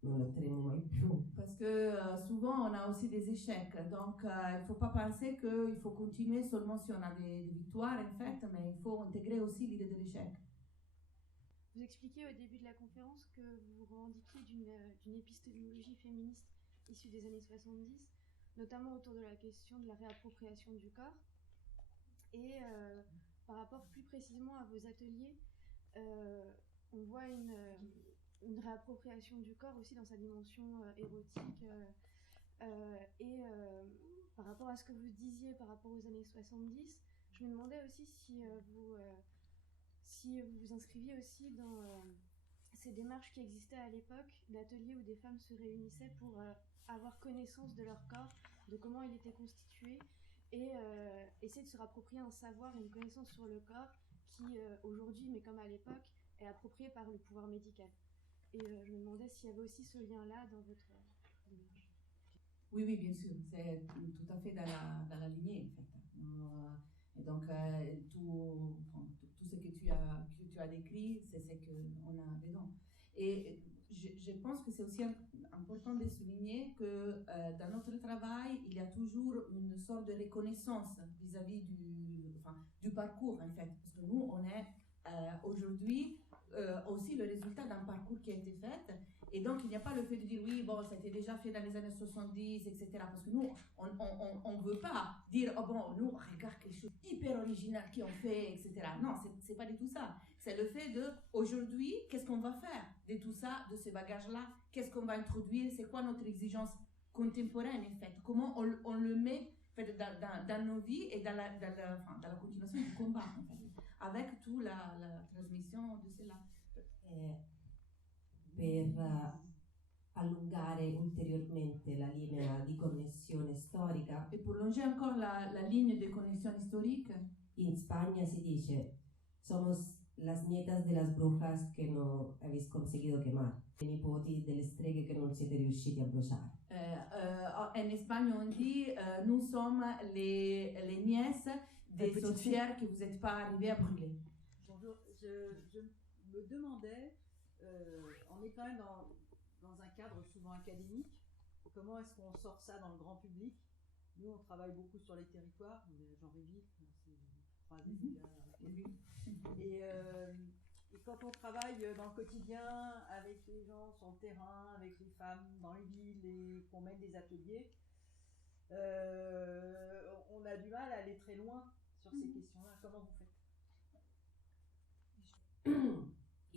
non lotteremo mai più. Parce que souvent on a aussi des échecs, donc il ne faut pas penser qu'il faut continuer seulement si on a des victoires en fait, mais il faut intégrer aussi l'idée de l'échec. Vous expliquez au début de la conférence que vous vous revendiquiez d'une épistémologie féministe issue des années 70, notamment autour de la question de la réappropriation du corps. Et par rapport plus précisément à vos ateliers, on voit une réappropriation du corps aussi dans sa dimension érotique. Et par rapport à ce que vous disiez par rapport aux années 70, je me demandais aussi si vous vous inscriviez aussi dans ces démarches qui existaient à l'époque, d'ateliers où des femmes se réunissaient pour avoir connaissance de leur corps, de comment il était constitué, et essayer de se rapproprier un savoir et une connaissance sur le corps qui, aujourd'hui, mais comme à l'époque, est approprié par le pouvoir médical. Et je me demandais s'il y avait aussi ce lien-là dans votre démarche. Oui, oui, bien sûr, c'est tout à fait dans la lignée, en fait. Et donc, tout ce que tu as décrit, c'est ce qu'on a dedans. Et je pense que c'est aussi important de souligner que dans notre travail, il y a toujours une sorte de reconnaissance vis-à-vis du parcours, en fait. Parce que nous, on est aujourd'hui aussi le résultat d'un parcours qui a été fait. Et donc, il n'y a pas le fait de dire oui, bon, ça a été déjà fait dans les années 70, etc. Parce que nous, on ne veut pas dire, oh bon, nous, regarde quelque chose hyper original qu'ils ont fait, etc. Non, c'est pas du tout ça. C'est le fait de, aujourd'hui, qu'est-ce qu'on va faire de tout ça, de ces bagages-là? Qu'est-ce qu'on va introduire? C'est quoi notre exigence contemporaine, en fait? Comment on le met en fait, dans nos vies et dans la continuation du combat, en fait, avec toute la transmission de cela. Per allungare ulteriormente la linea di connessione storica. E prolonger encore la ligne de connexion historique. In Spagna si dice somos las nietas de las brujas que no habéis conseguido quemar, i nipoti delle streghe che non siete riusciti a bruciare. En Espagne on dit nous sommes les nièces des sorcières que vous n'êtes pas arrivées à brûler. Bonjour, je me demandais, on est quand même dans un cadre souvent académique, comment est-ce qu'on sort ça dans le grand public? Nous, on travaille beaucoup sur les territoires, on est Jean Réville, c'est croisé et quand on travaille dans le quotidien avec les gens sur le terrain, avec les femmes dans les villes et qu'on mène des ateliers, on a du mal à aller très loin sur ces questions-là. Comment vous faites?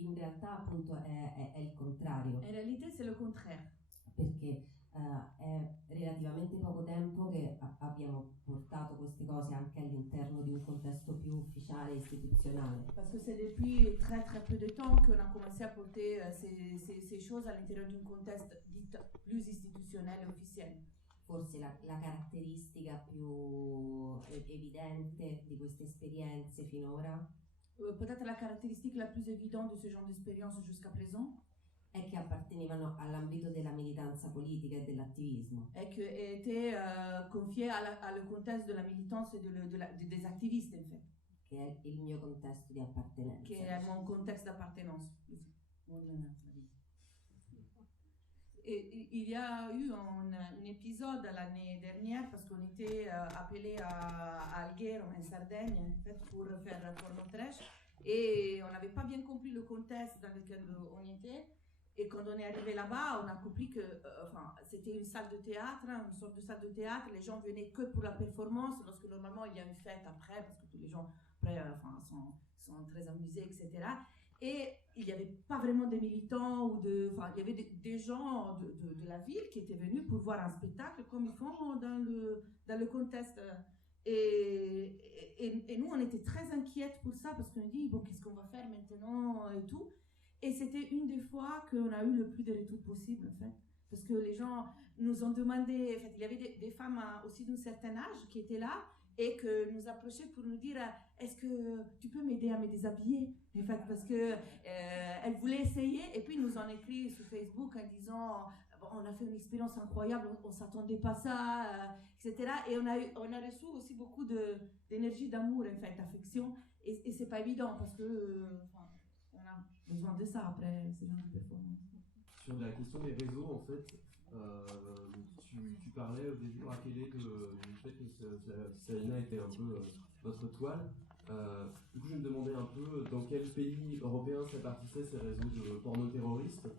In realtà appunto è il contrario. In realtà c'est le contraire. Perché è relativamente poco tempo che abbiamo portato queste cose anche all'interno di un contesto più ufficiale e istituzionale. Parce que c'est depuis très très peu de temps qu'on a commencé à porter ces choses à l'intérieur d'un contexte dit plus istitutionnel et officiel. Forse la caratteristica più evidente di queste esperienze finora peut-être la caractéristique la plus évidente de ce genre d'expérience jusqu'à présent è che appartenevano all'ambito della militanza politica e dell'attivismo. È che était confié à le contexte de la militance et des activistes en fait. che è il mio contesto di appartenenza. qui est mon contexte d'appartenance. Et il y a eu un épisode l'année dernière parce qu'on était appelé à Alghero en Sardaigne en fait, pour faire Pornotrech et on n'avait pas bien compris le contexte dans lequel on était. Et quand on est arrivé là-bas, on a compris que c'était une salle de théâtre, une sorte de salle de théâtre. Les gens venaient que pour la performance, lorsque normalement il y a une fête après, parce que tous les gens après, sont très amusés, etc. Et il n'y avait pas vraiment des militants, il y avait des gens de la ville qui étaient venus pour voir un spectacle comme ils font dans le contexte. Et nous, on était très inquiètes pour ça, parce qu'on dit, bon, qu'est-ce qu'on va faire maintenant et tout. Et c'était une des fois qu'on a eu le plus de retours possible, en fait. Parce que les gens nous ont demandé, en fait, il y avait des femmes aussi d'un certain âge qui étaient là et que nous approchaient pour nous dire est-ce que tu peux m'aider à me déshabiller, en fait, parce que elles voulaient essayer. Et puis ils nous ont écrit sur Facebook en disant on a fait une expérience incroyable, on s'attendait pas à ça, etc. Et on a reçu aussi beaucoup d'énergie, d'amour, en fait, d'affection. Et c'est pas évident parce que on a besoin de ça après ces genre de performance. Sur la question des réseaux, en fait, tu parlais au début, Raquel, du fait que Salina était un peu votre toile. Du coup, je me demandais un peu dans quel pays européen se répartissaient ces réseaux de porno-terroristes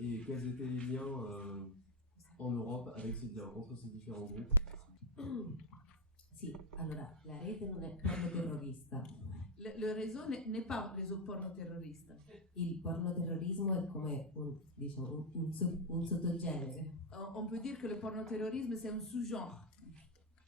et quels étaient les liens en Europe avec entre ces différents groupes. Sì, allora, la rete non è pornoterrorista. Le réseau n'est pas un réseau porno-terroriste. Il pornoterrorismo è come un sottogenere. On peut dire que le pornoterrorisme c'est un sous-genre.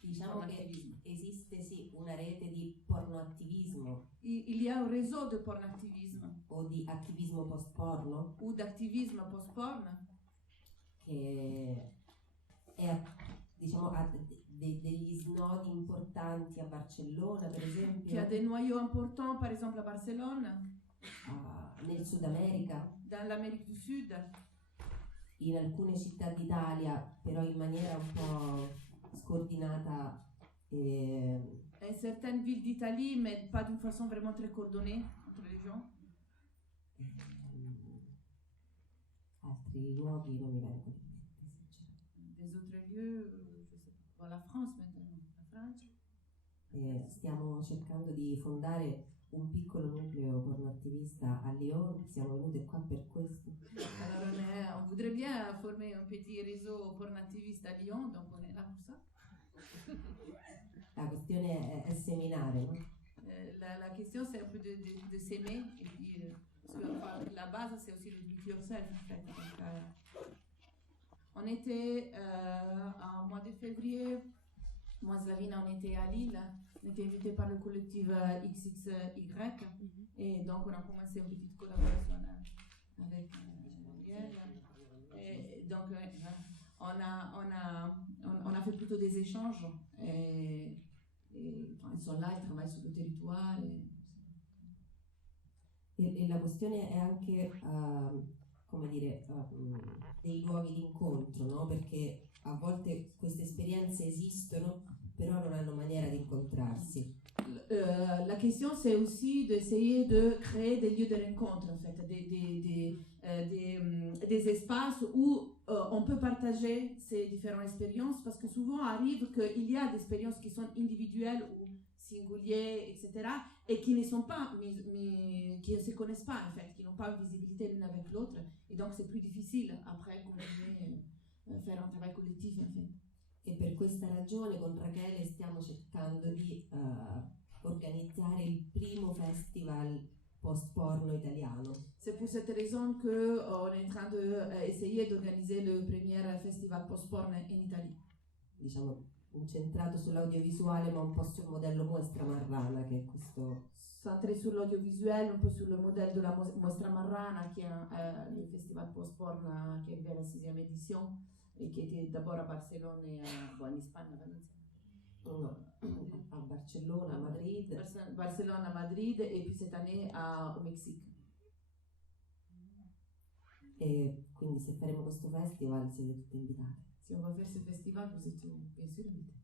Diciamo che esiste sì una rete di pornoattivismo. Il y a un réseau de pornoactivisme. O di attivismo post-porno. Ou d'activisme post-porno. Che è, diciamo, ha degli snodi importanti a Barcellona, per esempio. Qui a des noyaux importants, par exemple à Barcelone. Nel Sud America. Dans l'Amérique du Sud. In alcune città d'Italia, però in maniera un po' scordinata. In certaines villes d'Italie, mais pas d'une façon vraiment très coordonnée entre les gens. Altri luoghi non mi vengono. Des autres lieux, je sais pas. La France maintenant, la Francia. Stiamo cercando di fondare un piccolo nucleo pornoattivista a Lyon, siamo venute qua per questo. Alors on voudrait bien former un petit réseau pornoattiviste à Lyon, donc on est là pour ça. La questione è seminare, no? La question c'est un peu de s'aimer, et puis, parce que la base c'est aussi le do it yourself en fait. Donc, on était en mois de février, moi Slavina, on était à Lille, on était invité par le collectif XXY et donc on a commencé une petite collaboration avec Gabriel. Et donc on a fait plutôt des échanges et ils sont là, ils travaillent sur le territoire. E la questione è anche come dire, dei luoghi di incontro, no? Perché a volte queste esperienze esistono, però non hanno maniera di incontrarsi. La question c'est aussi d'essayer de créer des lieux de rencontre, en fait, des espaces où on peut partager ces différentes expériences, parce que souvent arrive qu'il y a des expériences qui sont individuelles ou singulières, etc., et qui ne sont pas, qui ne se connaissent pas, en fait, qui n'ont pas une visibilité l'une avec l'autre, et donc c'est plus difficile après continuer faire un travail collettif, en fait. E per questa ragione con Rachele stiamo cercando di organizzare il primo festival post-porno italiano. C'est pour cette raison qu'on est en train d'essayer d'organiser le premier festival post-porno in Italie. Diciamo incentrato sull'audiovisuale ma un po' sul modello Muestra Marrana, che è questo. Centré sur l'audiovisuel, un peu sur le modèle de la Muestra Marrana, qui est le festival post-porno qui est vers la 6e édition et qui était d'abord à Barcelone et en Espagne, à Valencia. No, a Barcellona, a Madrid. Barcelone, à Madrid et puis cette année au Mexique. E quindi se faremo questo festival siete tutti invitati. Si on va faire ce festival, vous êtes bien sûr invités.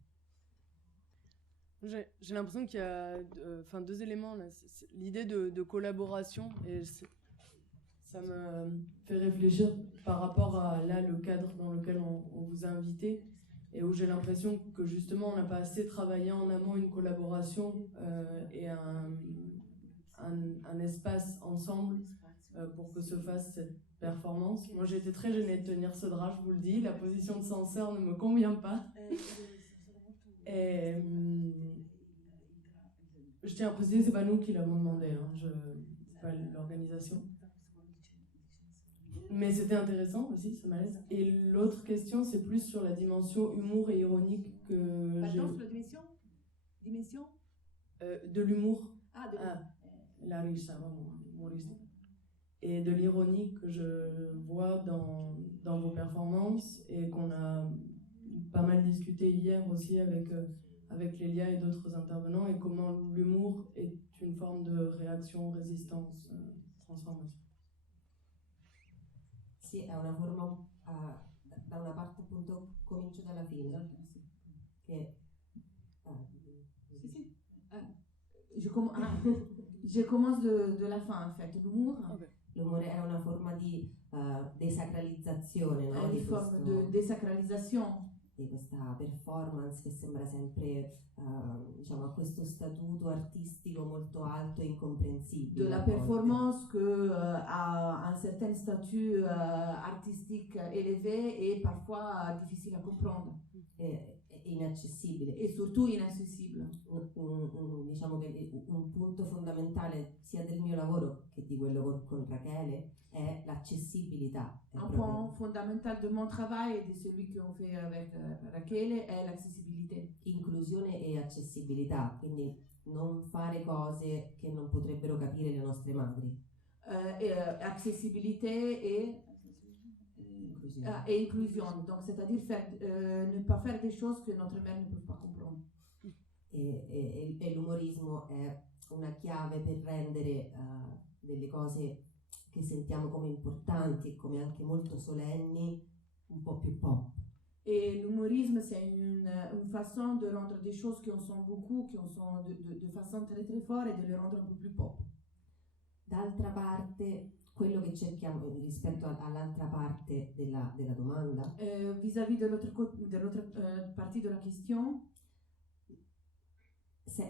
J'ai l'impression qu'il y a deux éléments là. C'est l'idée de collaboration et ça me fait réfléchir par rapport à là le cadre dans lequel on vous a invité et où j'ai l'impression que justement on n'a pas assez travaillé en amont une collaboration et un espace ensemble pour que se fasse cette performance. Moi j'ai été très gênée de tenir ce drap, je vous le dis, la position de censeur ne me convient pas. Et je tiens à préciser, c'est pas nous qui l'avons demandé, hein. C'est pas l'organisation. Mais c'était intéressant aussi, ça m'aide. Et l'autre question, c'est plus sur la dimension humour et ironique que j'ai... Pardon, sur la dimension de l'humour. Ah, de l'humour. La risa, humoristique. Et de l'ironie que je vois dans vos performances et qu'on a pas mal discuté hier aussi avec Lélia et d'autres intervenants, et comment l'humour est une forme de réaction, résistance, transformation. Sì, è una forma, da una parte appunto comincio dalla fine, che... Je commence de la fin en fait. L'humour, Okay. L'umore è una forma di desacralizzazione, no? è una forma di desacralizzazione di questa performance che sembra sempre, diciamo, a questo statuto artistico molto alto e incomprensibile. De la performance a un certain statut artistique élevé et parfois difficile à comprendre. È inaccessibile. Et surtout inaccessible. Diciamo che un punto fondamentale sia del mio lavoro che di quello con Rachele è l'accessibilità. Un point fondamental de mon travail et de celui qu'on fait avec Rachele è l'accessibilité. Inclusione e accessibilità, quindi non fare cose che non potrebbero capire le nostre madri. Accessibilité et inclusion. Donc, c'est-à-dire ne pas faire des choses que notre mère ne peut pas comprendre. E l'umorismo è una chiave per rendere delle cose che sentiamo come importanti e come anche molto solenni un po' più pop. Et l'humorisme, c'est une façon de rendre des choses qui en sont beaucoup, qui en sont de façon très très forte et de les rendre un peu plus pop. D'altra parte, quello che cerchiamo rispetto all'altra parte della domanda, vis-à-vis de l'autre partie de la question,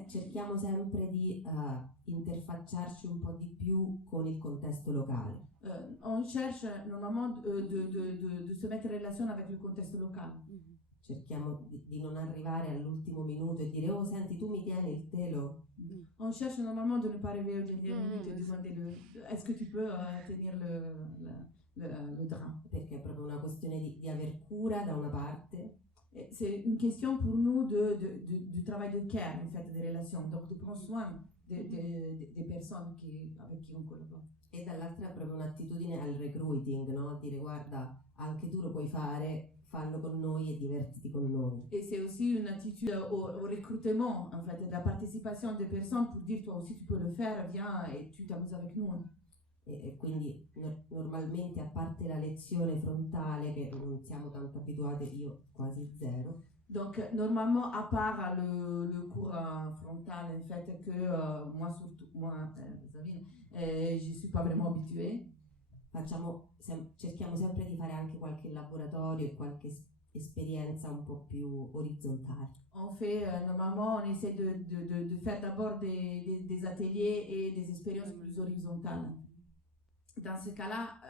cerchiamo sempre di interfacciarci un po' di più con il contesto locale. On cherche normalement de se mettre en relation avec le contexte local. Cerchiamo di non arrivare all'ultimo minuto e dire oh senti tu mi tieni il telo. On cherche normalement de ne pas arriver au dernier minute et demander est-ce que tu peux tenir le drap. Perché è proprio una questione di aver cura da una parte. C'est une question pour nous du travail de care, en fait, des relations, donc de prendre soin des personnes avec qui on collabore. E dall'altra è proprio un'attitudine al recruiting, no? Dire guarda, anche tu lo puoi fare, fallo con noi e divertiti con noi. Et c'est aussi une attitude au recrutement, en fait, de la participation des personnes pour dire toi aussi tu peux le faire, viens et tu t'amuses avec nous. E quindi normalmente, a parte la lezione frontale che non siamo tanto abituati, io quasi zero. Donc normalement, à part le cours frontal, en fait, que moi Sabine, je suis pas vraiment habituée. Cerchiamo sempre di fare anche qualche laboratorio e qualche esperienza un po' più orizzontale. On fait, normalement, on essaie de faire d'abord des ateliers et des expériences plus horizontales. Dans ce cas-là,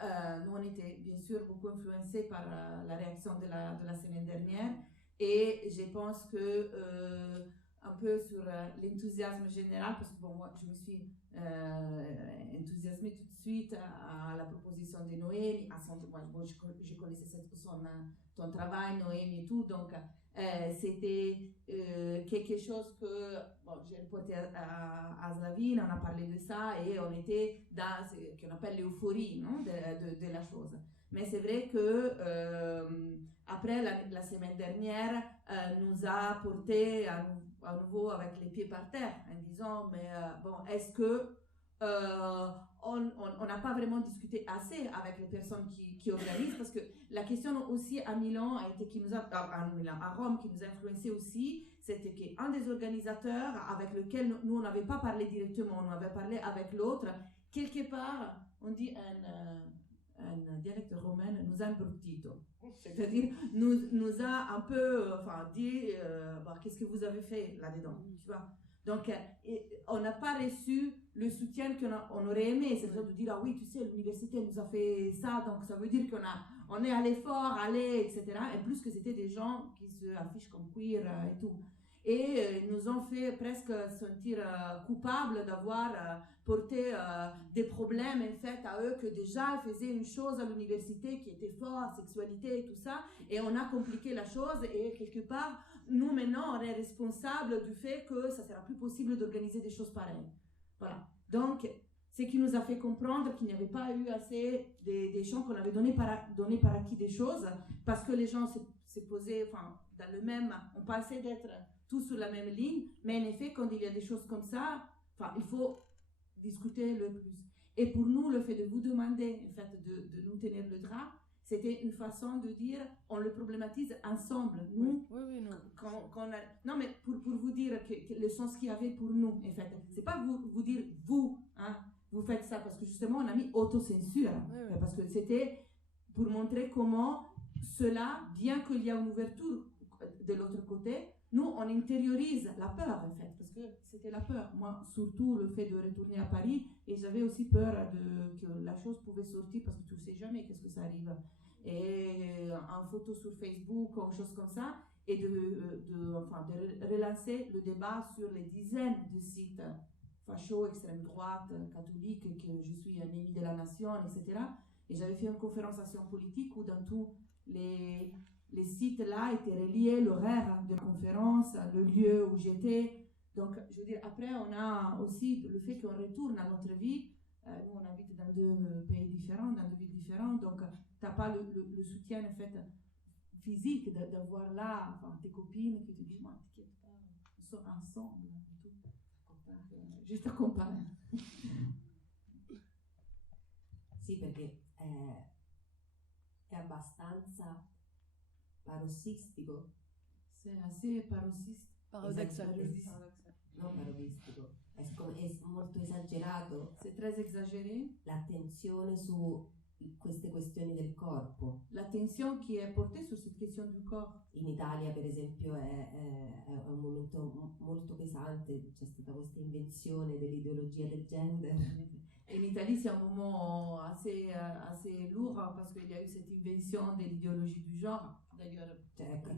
nous on était bien sûr beaucoup influencés par la réaction de la semaine dernière, et je pense que un peu sur l'enthousiasme général, parce que bon, moi je me suis enthousiasmée tout de suite à la proposition de Noémie, moi je connaissais ton travail, Noémie et tout, donc c'était quelque chose que j'ai reporté à Slavine, on a parlé de ça et on était dans ce qu'on appelle l'euphorie, non, de la chose. Mais c'est vrai que après la semaine dernière nous a porté à nouveau avec les pieds par terre en disant mais bon, est-ce que on n'a pas vraiment discuté assez avec les personnes qui organisent, parce que la question aussi à Milan a été à Rome, qui nous a influencé aussi, c'était qu'un des organisateurs avec lequel nous on n'avait pas parlé directement, on avait parlé avec l'autre, quelque part, on dit un dialecte romain, nous a imbruttito, c'est-à-dire nous a un peu dit qu'est-ce que vous avez fait là-dedans, tu vois. Donc, on n'a pas reçu le soutien qu'on aurait aimé, c'est-à-dire de dire, ah oui, tu sais, l'université nous a fait ça, donc ça veut dire qu'on est allé fort, etc. Et plus que c'était des gens qui se affichent comme queer et tout. Et nous ont fait presque sentir coupables d'avoir porté des problèmes en fait à eux, que déjà ils faisaient une chose à l'université qui était forte, sexualité et tout ça, et on a compliqué la chose, et quelque part, nous maintenant, on est responsables du fait que ça sera plus possible d'organiser des choses pareilles. Voilà. Donc, ce qui nous a fait comprendre qu'il n'y avait pas eu assez des gens qu'on avait donné par acquis des choses, parce que les gens se posaient, dans le même, on pensait d'être tous sur la même ligne, mais en effet, quand il y a des choses comme ça, il faut discuter le plus. Et pour nous, le fait de vous demander, en fait, de nous tenir le drap, c'était une façon de dire, on le problématise ensemble. Nous, oui, non. Non, mais pour vous dire que le sens qu'il y avait pour nous, en fait, c'est pas vous dire, vous faites ça, parce que justement, on a mis autocensure, parce que c'était pour montrer comment cela, bien qu'il y a une ouverture de l'autre côté, nous, on intériorise la peur, en fait, parce que c'était la peur. Moi, surtout le fait de retourner à Paris, et j'avais aussi peur que la chose pouvait sortir, parce que tu ne sais jamais qu'est-ce que ça arrive. Et en photo sur Facebook, ou chose comme ça, et de relancer le débat sur les dizaines de sites fachos, extrême droite, catholiques, que je suis un ennemi de la nation, etc. Et j'avais fait une conférence à Sciences Politiques où dans tous les sites-là étaient reliés, l'horaire de la conférence, le lieu où j'étais. Donc, je veux dire, après, on a aussi le fait qu'on retourne à notre vie. Nous, on habite dans deux pays différents, dans deux villes différentes. Donc, tu n'as pas le soutien, en fait, physique d'avoir là tes copines qui te disent, moi, t'inquiète pas, on sort ensemble. Et tout. Juste à comparer. Sì, perché è abbastanza parossistico. C'est assez parossiste. Paradoxal. Non parodistico. È molto esagerato. C'est très exagéré. L'attenzione su queste questioni del corpo. L'attention qui est portée sur cette question du corps. In Italia, per esempio, è un momento molto pesante, c'è stata questa invenzione dell'ideologia del gender. En Italie, c'est un moment assez lourd parce qu'il y a eu cette invention de l'idéologie du genre. D'ailleurs,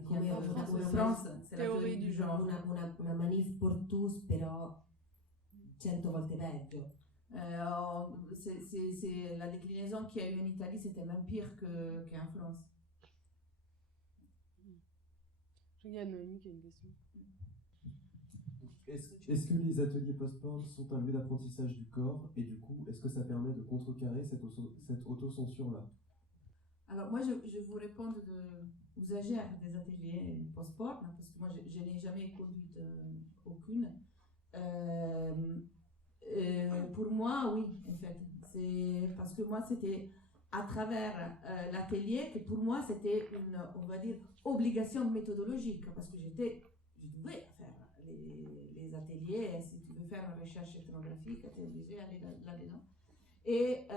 Come en France, c'est la théorie du genre. Una manif pour tous, però 100 volte peggio. C'est la déclinaison qu'il y a eu en Italie, c'était même pire qu'en France. Il y a Noémie qui a une question. Est-ce que les ateliers post-porn sont un lieu d'apprentissage du corps, et du coup, est-ce que ça permet de contrecarrer cette autocensure-là? Alors moi, je vous réponds usagère des ateliers post-porn, parce que moi, je n'ai jamais conduite aucune. Pour moi, oui, en fait. C'est parce que moi, c'était à travers l'atelier que pour moi, c'était une, on va dire, obligation méthodologique, parce que je devais faire les ateliers. Si tu veux faire une recherche ethnographique, tu es obligé d'aller là-dedans. Et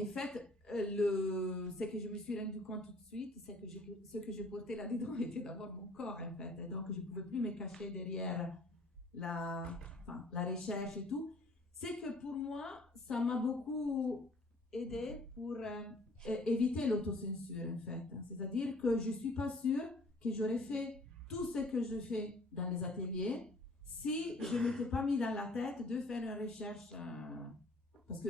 en fait, ce que je me suis rendu compte tout de suite, c'est que ce que je portais là-dedans était d'abord mon corps, en fait. Et donc, je ne pouvais plus me cacher derrière la recherche et tout. C'est que pour moi, ça m'a beaucoup aidé pour éviter l'autocensure, en fait. C'est-à-dire que je ne suis pas sûre que j'aurais fait tout ce que je fais dans les ateliers si je ne m'étais pas mis dans la tête de faire une recherche. Parce que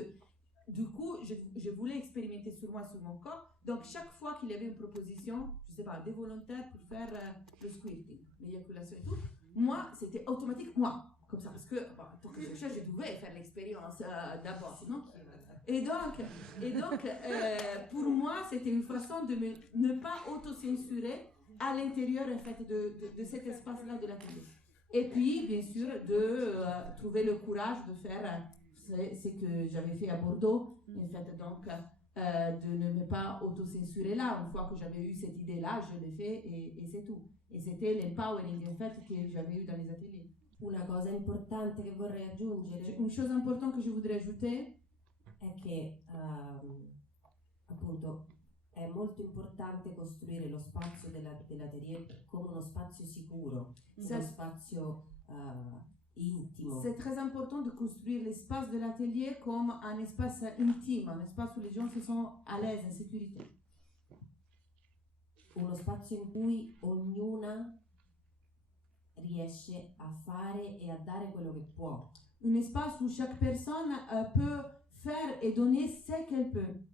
du coup, je voulais expérimenter sur moi, sur mon corps. Donc, chaque fois qu'il y avait une proposition, je ne sais pas, des volontaires pour faire le squirting, l'éjaculation et tout, moi, c'était automatique, moi, comme ça. Parce que pour que je devais faire l'expérience d'abord, sinon. Et donc pour moi, c'était une façon de ne pas autocensurer à l'intérieur, en fait, de cet espace-là de l'atelier. Et puis, bien sûr, de trouver le courage de faire ce que j'avais fait à Bordeaux, en fait, donc de ne me pas autocensurer là. Une fois que j'avais eu cette idée-là, je l'ai fait et c'est tout. Et c'était l'empowering, en fait, que j'avais eu dans les ateliers. Una cosa importante che vorrei aggiungere Une chose importante que je voudrais ajouter, è che appunto è molto importante costruire lo spazio dell'atelier come uno spazio sicuro, uno spazio intimo. c'est très important de construire l'espace de l'atelier comme un espace intime, un espace où les gens se sentent à l'aise, en sécurité. Uno spazio in cui ognuna riesce a fare e a dare quello che può. Un espace où chaque personne peut faire et donner ce qu'elle peut.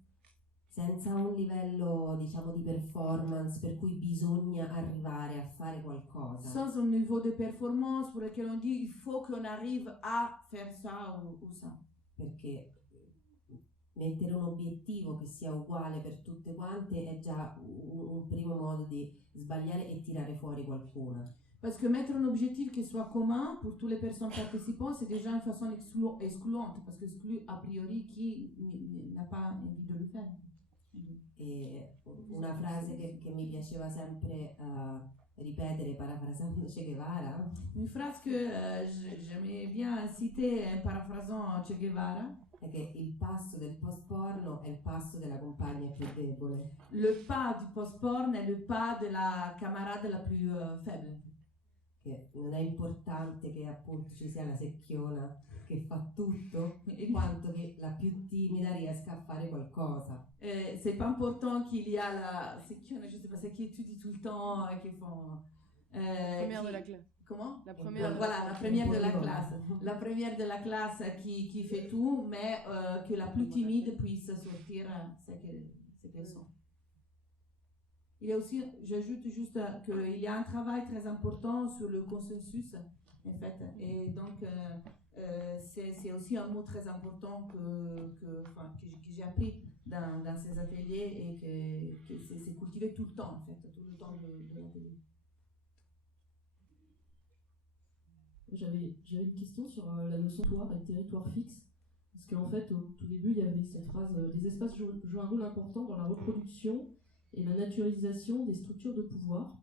Senza un livello, diciamo, di performance per cui bisogna arrivare a fare qualcosa. Sans un niveau de performance pour lequel on dit il faut qu'on arrive à faire ça ou ça. Perché mettere un obiettivo che sia uguale per tutte quante è già un primo modo di sbagliare e tirare fuori qualcuna. Parce que mettre un objectif qui soit commun pour toutes les personnes participantes, c'est déjà une façon excluante, parce que exclut a priori qui n'a pas envie de le faire. E una frase che mi piaceva sempre ripetere parafrasando Che Guevara, Une phrase que j'aimais bien citer en paraphrasant Che Guevara, è che il passo del post-porno è il passo della compagna più debole. le pas du post-porn est le pas de la camarade la plus faible. Che non è importante che appunto ci sia la secchiona che fa tutto, quanto che la più timida riesca a fare qualcosa. C'est pas important qu'il y a la secchione, je sais pas, c'est qui étudie tout le temps, qui font... Première de la classe. Comment? La première. Voilà, la première de la classe. La première de la classe qui fait tout, mais que la plus timide puisse sortir ce qu'elles sont. Il y a aussi, j'ajoute juste qu'il y a un travail très important sur le consensus, en fait. Et donc, c'est aussi un mot très important que j'ai appris dans ces ateliers et que c'est cultivé tout le temps, en fait, tout le temps de l'atelier. J'avais une question sur la notion de territoire et territoire fixe. Parce qu'en fait, au tout début, il y avait cette phrase les espaces jouent un rôle important dans la reproduction et la naturalisation des structures de pouvoir.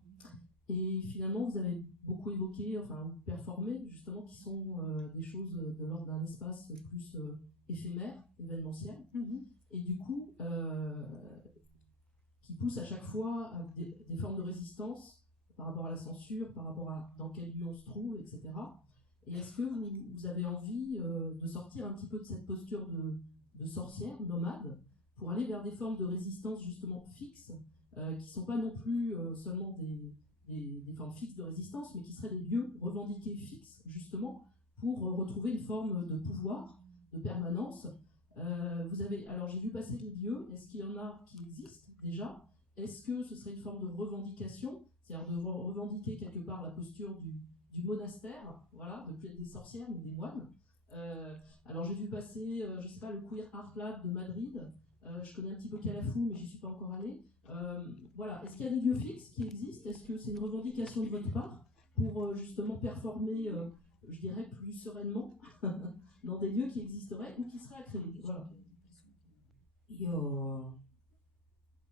Et finalement, vous avez beaucoup évoqué, enfin, performé, justement, qui sont des choses de l'ordre d'un espace plus éphémère, événementiel. Mm-hmm. Et du coup, qui pousse à chaque fois à des formes de résistance par rapport à la censure, par rapport à dans quel lieu on se trouve, etc. Et est-ce que vous avez envie de sortir un petit peu de cette posture de sorcière, nomade, pour aller vers des formes de résistance justement fixes, qui ne sont pas non plus seulement des formes fixes de résistance, mais qui seraient des lieux revendiqués fixes, justement, pour retrouver une forme de pouvoir, de permanence. Alors j'ai vu passer des lieux, est-ce qu'il y en a qui existent déjà? Est-ce que ce serait une forme de revendication, c'est-à-dire de revendiquer quelque part la posture du monastère, voilà, de plus être des sorcières, mais des moines? Alors j'ai vu passer, je sais pas, le Queer Art Lab de Madrid, je connais un petit peu Calafou, mais j'y suis pas encore allée. Voilà, est-ce qu'il y a des lieux fixes qui existent? Est-ce que c'est une revendication de votre part pour justement performer, je dirais, plus sereinement dans des lieux qui existeraient ou qui seraient à créer? Voilà. Io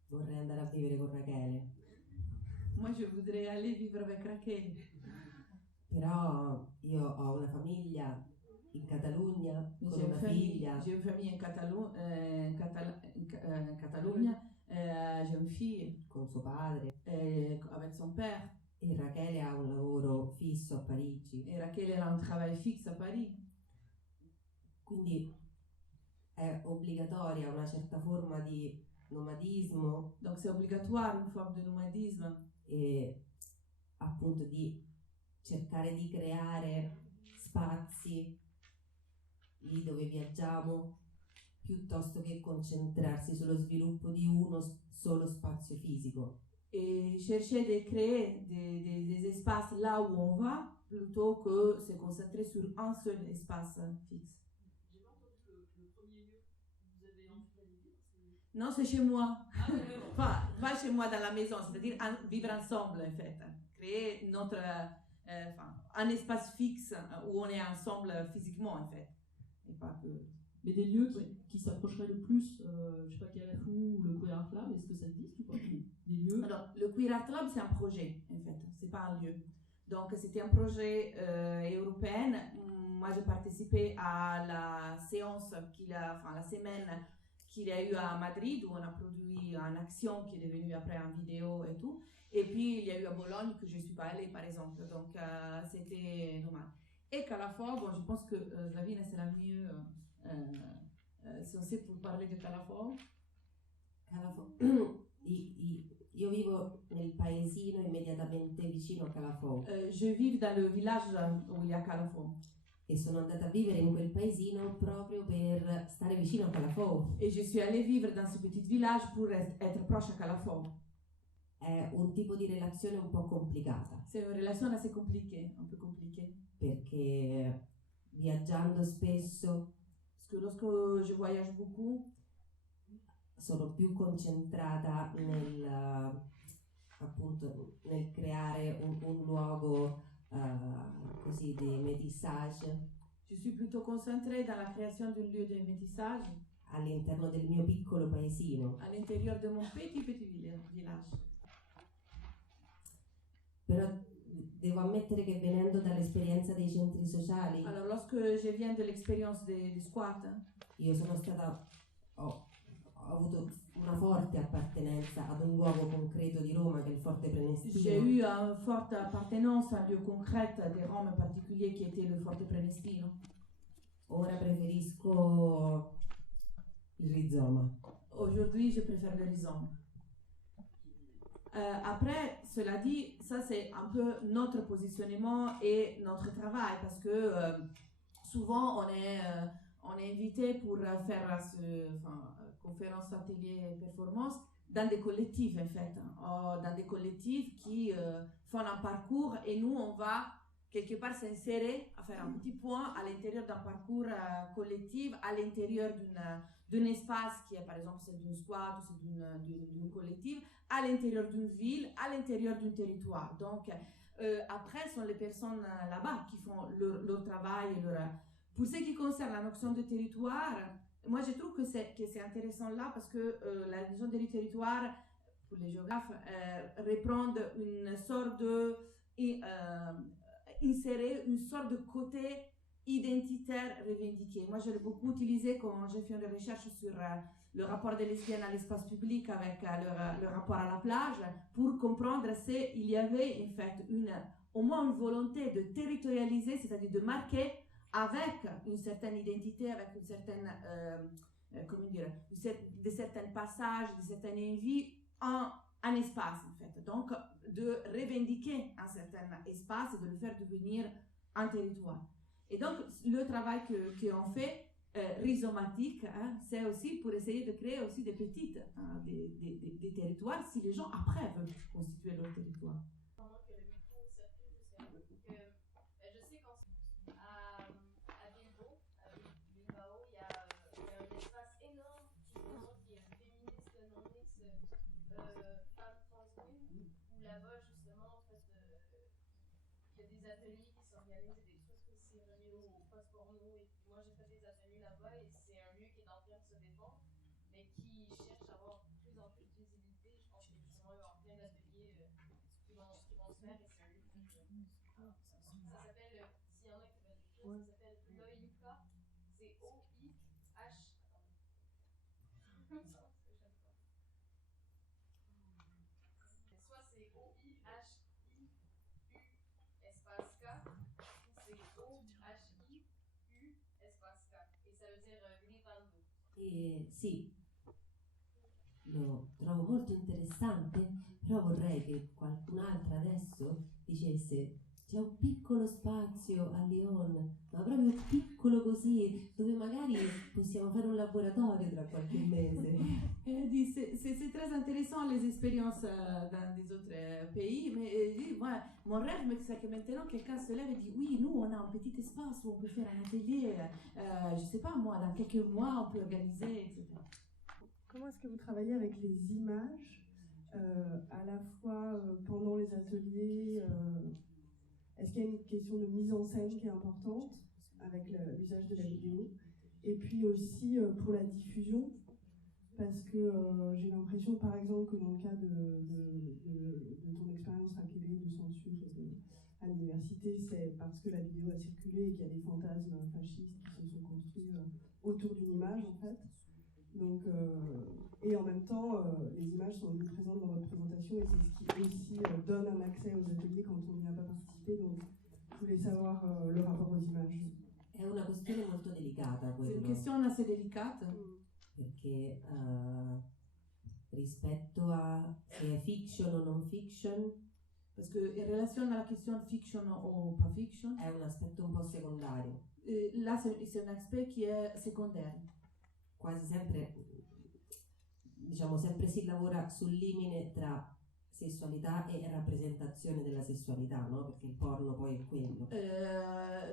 vorrei andare a vivere con Rachele. Moi, je voudrais aller vivre avec Raquel. Però io ho una famiglia in Catalogna con una figlia. J'ai une famille en Catalogne, j'ai une fille con suo padre. Avec son père. E Rachele ha un lavoro fisso a Parigi. E Rachele ha un travail fixe a Paris. Quindi è obbligatoria una certa forma di nomadismo. Donc c'est obligatoire une forme de nomadisme. E appunto di cercare di creare spazi lì dove viaggiamo piuttosto che concentrarsi sullo sviluppo di uno solo spazio fisico. Et chercher de créer des espaces là où on va plutôt que se concentrer sur un seul espace fixe. J'ai pas entendu le premier lieu où vous avez envie d'aller vivre. Non, c'est chez moi. Pas chez moi dans la maison, c'est-à-dire vivre ensemble en fait. Créer notre un espace fixe où on est ensemble physiquement en fait. Et pas que... Mais des lieux qui s'approcheraient le plus, je sais pas, Calafou ou le Queer Art Lab, est-ce que ça existe ou pas? Des lieux? Alors, le Queer Art Lab, c'est un projet, en fait, c'est pas un lieu. Donc, c'était un projet européen. Moi, j'ai participé à la séance la semaine qu'il a eu à Madrid, où on a produit une action qui est devenue après en vidéo et tout. Et puis, il y a eu à Bologne, que je ne suis pas allée, par exemple. Donc, c'était normal. Et Calafort, bon, je pense que Slavina sera mieux se on sait pour parler de Calafort. Io vivo nel paesino immediatamente vicino a Calafort. Je vis dans le village où il y a Calafort. E sono andata a vivere in quel paesino proprio per stare vicino a Calafort. Et je suis allée vivre dans ce petit village pour être proche à Calafort. È un tipo di relazione un po' complicata. C'est une relation assez compliquée, un peu compliquée. Perché viaggiando spesso, parce que lorsque je voyage beaucoup, sono più concentrata appunto nel creare un luogo così di métissage. Je suis plutôt concentrée dans la création d'un lieu de métissage all'interno del mio piccolo paesino. À l'intérieur de mon petit village. Però devo ammettere che venendo dall'esperienza dei centri sociali, alors lorsque je viens de l'expérience des squats, io sono stata ho avuto una forte appartenenza ad un luogo concreto di Roma che è il Forte Prenestino. J'ai eu une forte appartenance à un lieu concret de Rome en particulier qui était le Forte Prenestino. Ora preferisco il rizoma. Aujourd'hui, je préfère le rhizome. Après, cela dit, ça c'est un peu notre positionnement et notre travail parce que souvent on est invité pour faire conférences, ateliers, performances dans des collectifs en fait, dans des collectifs qui font un parcours et nous on va quelque part s'insérer, à faire un petit point à l'intérieur d'un parcours collectif, à l'intérieur d'un espace qui est par exemple celle d'une squat ou celle d'une collective, à l'intérieur d'une ville, à l'intérieur d'un territoire. Donc après, ce sont les personnes là-bas qui font leur travail. Pour ce qui concerne la notion de territoire, moi je trouve que c'est intéressant là parce que la notion de territoire, pour les géographes, reprend une sorte de... insérer une sorte de côté identitaire revendiqué. Moi, je l'ai beaucoup utilisé quand j'ai fait une recherche sur le rapport des lesbiennes à l'espace public avec le rapport à la plage, pour comprendre s'il y avait en fait au moins une volonté de territorialiser, c'est-à-dire de marquer avec une certaine identité, avec une certaine, de certains passages, de certaines envies, un espace en fait. Donc, de revendiquer un certain espace et de le faire devenir un territoire. Et donc, le travail qu'on fait, rhizomatique, c'est aussi pour essayer de créer aussi des petites, des territoires, si les gens après veulent constituer leur territoire. Pendant que le micro circule, je sais qu'à Bilbao, il y a un espace énorme qui est féministe non-mix femmes trans-women, où là-bas justement en fait, il y a des ateliers qui s'organisent et des trucs aussi reliés au post-porno. Et puis moi j'ai fait des ateliers là-bas et c'est un lieu qui est en train de se défendre, mais qui cherche à avoir de plus en plus de visibilité. Je pense que justement il va y avoir plein d'ateliers qui vont se faire et c'est un lieu très chouette. Ça s'appelle, s'il y en a qui veulent l'écrire, ça s'appelle Loïuka, c'est O-I-H. Soit c'est O-I-H-I-U espace K, ou c'est O-H-I-U espace K. Et ça veut dire gritando. Sì, lo trovo molto interessante, però vorrei che qualcun'altra adesso dicesse: c'è un piccolo spazio a Lyon, ma proprio piccolo così, dove magari possiamo fare un laboratorio tra qualche mese. C'est très intéressant les expériences dans des autres pays, mais moi, mon rêve, c'est que maintenant quelqu'un se lève et dit oui, nous on a un petit espace où on peut faire un atelier, je sais pas moi, dans quelques mois on peut organiser, etc. Comment est-ce que vous travaillez avec les images, à la fois pendant les ateliers Est-ce qu'il y a une question de mise en scène qui est importante avec l'usage de la vidéo? Et puis aussi pour la diffusion, parce que j'ai l'impression, par exemple, que dans le cas de ton expérience Rakele de censure à l'université, c'est parce que la vidéo a circulé et qu'il y a des fantasmes fascistes qui se sont construits autour d'une image, en fait. Donc, et en même temps, les images sont présentes dans votre présentation et c'est ce qui aussi donne un accès aux ateliers quand on n'y a pas participé. Donc, je voulais savoir le rapport aux images. È una questione molto delicata C'est une quello, question assez délicate. perché rispetto a se è fiction o non fiction, Parce que in relazione alla question fiction ou pas fiction, è un aspetto un po' secondario. là c'est un aspect qui est secondaire. Quasi sempre, diciamo, sempre si lavora sul limite tra sessualità e rappresentazione della sessualità, no? Perché il porno poi è quello.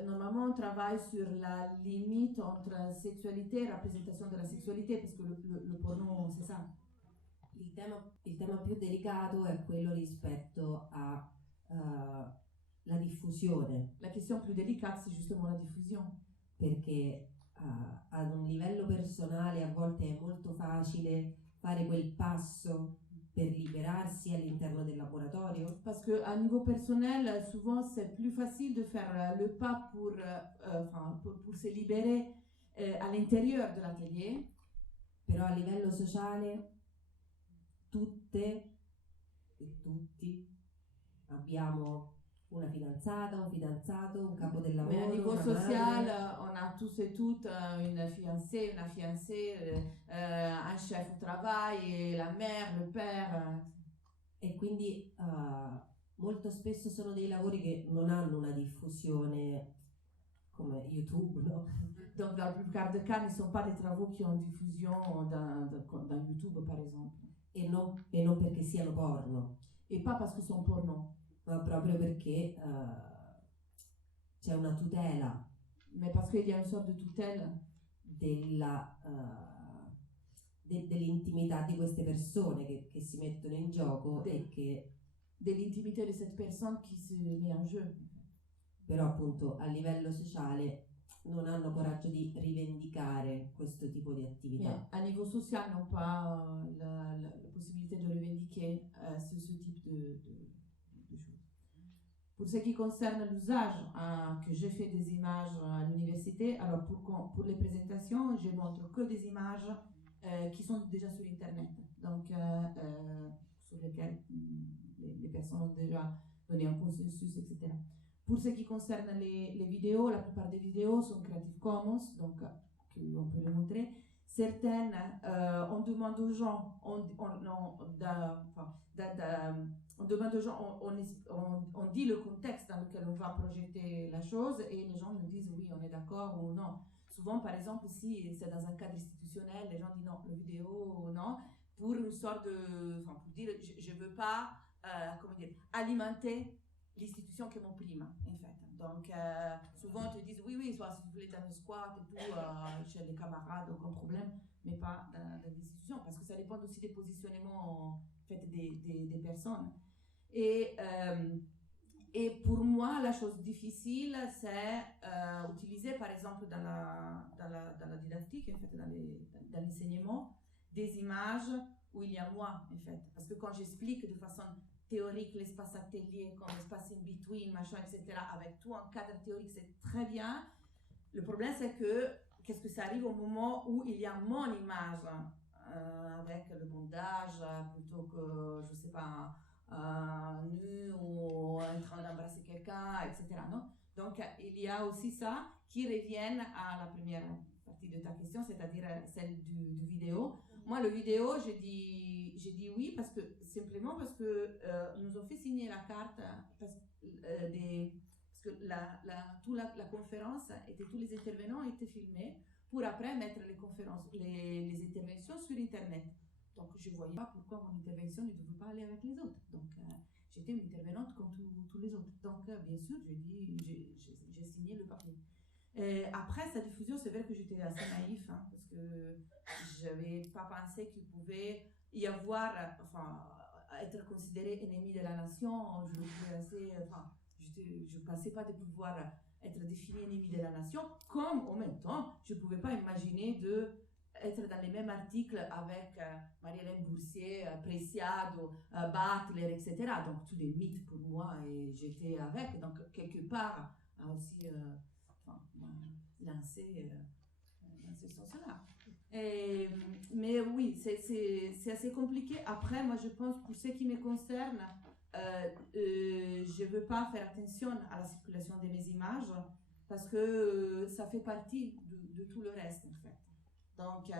Normalement, on travaille sur la limite entre sexualité et représentation de la sexualité, parce que le porno, c'est ça. Il tema più delicato è quello rispetto a la diffusione. La question plus délicate, c'est justement la diffusion. Perché ad un livello personale a volte è molto facile fare quel passo per liberarsi all'interno del laboratorio. Parce qu'à niveau personnel, souvent c'est plus facile de faire le pas pour se libérer à l'intérieur de l'atelier. Però a livello sociale tutte e tutti abbiamo una fidanzata, un fidanzato, un capo del lavoro. Mais à niveau social, on a tous et toutes une fiancée, un chef au travail, la mère, le père. E quindi molto spesso sono dei lavori che non hanno una diffusione come YouTube, no? Donc dans la plupart des cas, ne sont pas des travaux qui ont diffusion dans YouTube, par exemple. E non perché siano porno. Et pas parce que sont porno. Ma proprio perché c'è una tutela. Mais parce qu'il y a une sorte de tutelle dell'intimità di queste persone che si mettono in gioco e che dell'intimità di cette personne qui se met en jeu. Però appunto a livello sociale non hanno coraggio di rivendicare questo tipo di attività. À niveau social, n'ont pas la possibilité de revendiquer ce type de choses. Pour ce qui concerne l'usage que j'ai fait des images à l'université, alors pour les présentations, je montre que des images qui sont déjà sur Internet, donc sur lesquelles les personnes ont déjà donné un consensus, etc. Pour ce qui concerne les vidéos, la plupart des vidéos sont Creative Commons, donc on peut les montrer. Certaines, on demande aux gens, on dit le contexte dans lequel on va projeter la chose et les gens nous disent oui, on est d'accord ou non. Souvent, par exemple, si c'est dans un cadre institutionnel, les gens disent non, la vidéo, non, pour une sorte de, pour dire, je ne veux pas, alimenter l'institution qui m'opprime, en fait. Donc, souvent, ils te disent oui, soit si vous voulez dans le squat et tout, chez les camarades, aucun problème, mais pas dans l'institution, parce que ça dépend aussi des positionnements en fait, des personnes. Et pour moi, la chose difficile, c'est utiliser, par exemple, dans la didactique, en fait, dans l'enseignement, des images où il y a moi, en fait. Parce que quand j'explique de façon théorique l'espace atelier, comme l'espace in between, machin, etc., avec tout un cadre théorique, c'est très bien. Le problème, c'est que, qu'est-ce que ça arrive au moment où il y a mon image, avec le bondage, plutôt que, je sais pas, nu ou en train d'embrasser quelqu'un, etc. Non? Donc, il y a aussi ça qui revient à la première partie de ta question, c'est-à-dire celle du vidéo. Moi, le vidéo, j'ai dit oui simplement parce que nous ont fait signer la carte parce que toute la conférence, tous les intervenants étaient filmés pour après mettre les interventions sur Internet. Donc, je ne voyais pas pourquoi mon intervention ne devait pas aller avec les autres. Donc, j'étais une intervenante comme tous les autres. Donc, bien sûr, j'ai signé le papier. Après sa diffusion, c'est vrai que j'étais assez naïf, parce que je n'avais pas pensé qu'il pouvait y avoir, être considéré ennemi de la nation. J'étais je ne pensais pas de pouvoir être définie ennemie de la nation, comme en même temps, je ne pouvais pas imaginer d'être dans les mêmes articles avec Marie-Hélène Boursier, Preciado, Butler, etc. Donc, tous des mythes pour moi, et j'étais avec. Donc, quelque part, a aussi lancé dans ce sens-là. Mais oui, c'est assez compliqué. Après, moi, je pense, pour ce qui me concerne, je ne veux pas faire attention à la circulation de mes images parce que ça fait partie de tout le reste, en fait. Donc,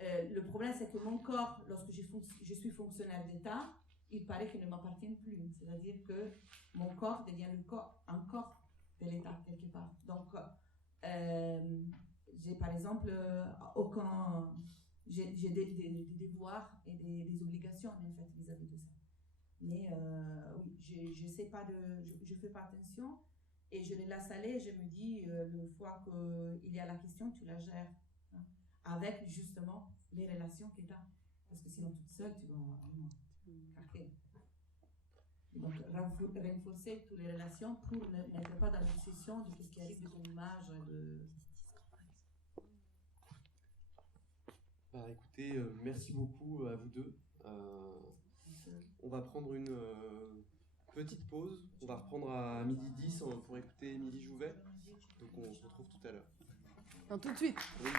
le problème, c'est que mon corps, lorsque je suis fonctionnaire d'État, il paraît qu'il ne m'appartient plus. C'est-à-dire que mon corps devient un corps de l'État, quelque part. Donc, j'ai par exemple j'ai des devoirs et des obligations, en fait, vis-à-vis de ça. Mais oui, je fais pas attention et je les laisse aller. Je me dis, le fois qu'il y a la question, tu la gères, hein, avec justement les relations que tu as. Parce que sinon, toute seule, tu vas vraiment craquer. Donc, renforcer toutes les relations pour n'être pas dans l'obsession de ce qui arrive de ton image. Bah, écoutez, merci beaucoup à vous deux. On va prendre une petite pause. On va reprendre à 12h10 pour écouter Émilie Jouvet. Donc on se retrouve tout à l'heure. Non, tout de suite. Oui.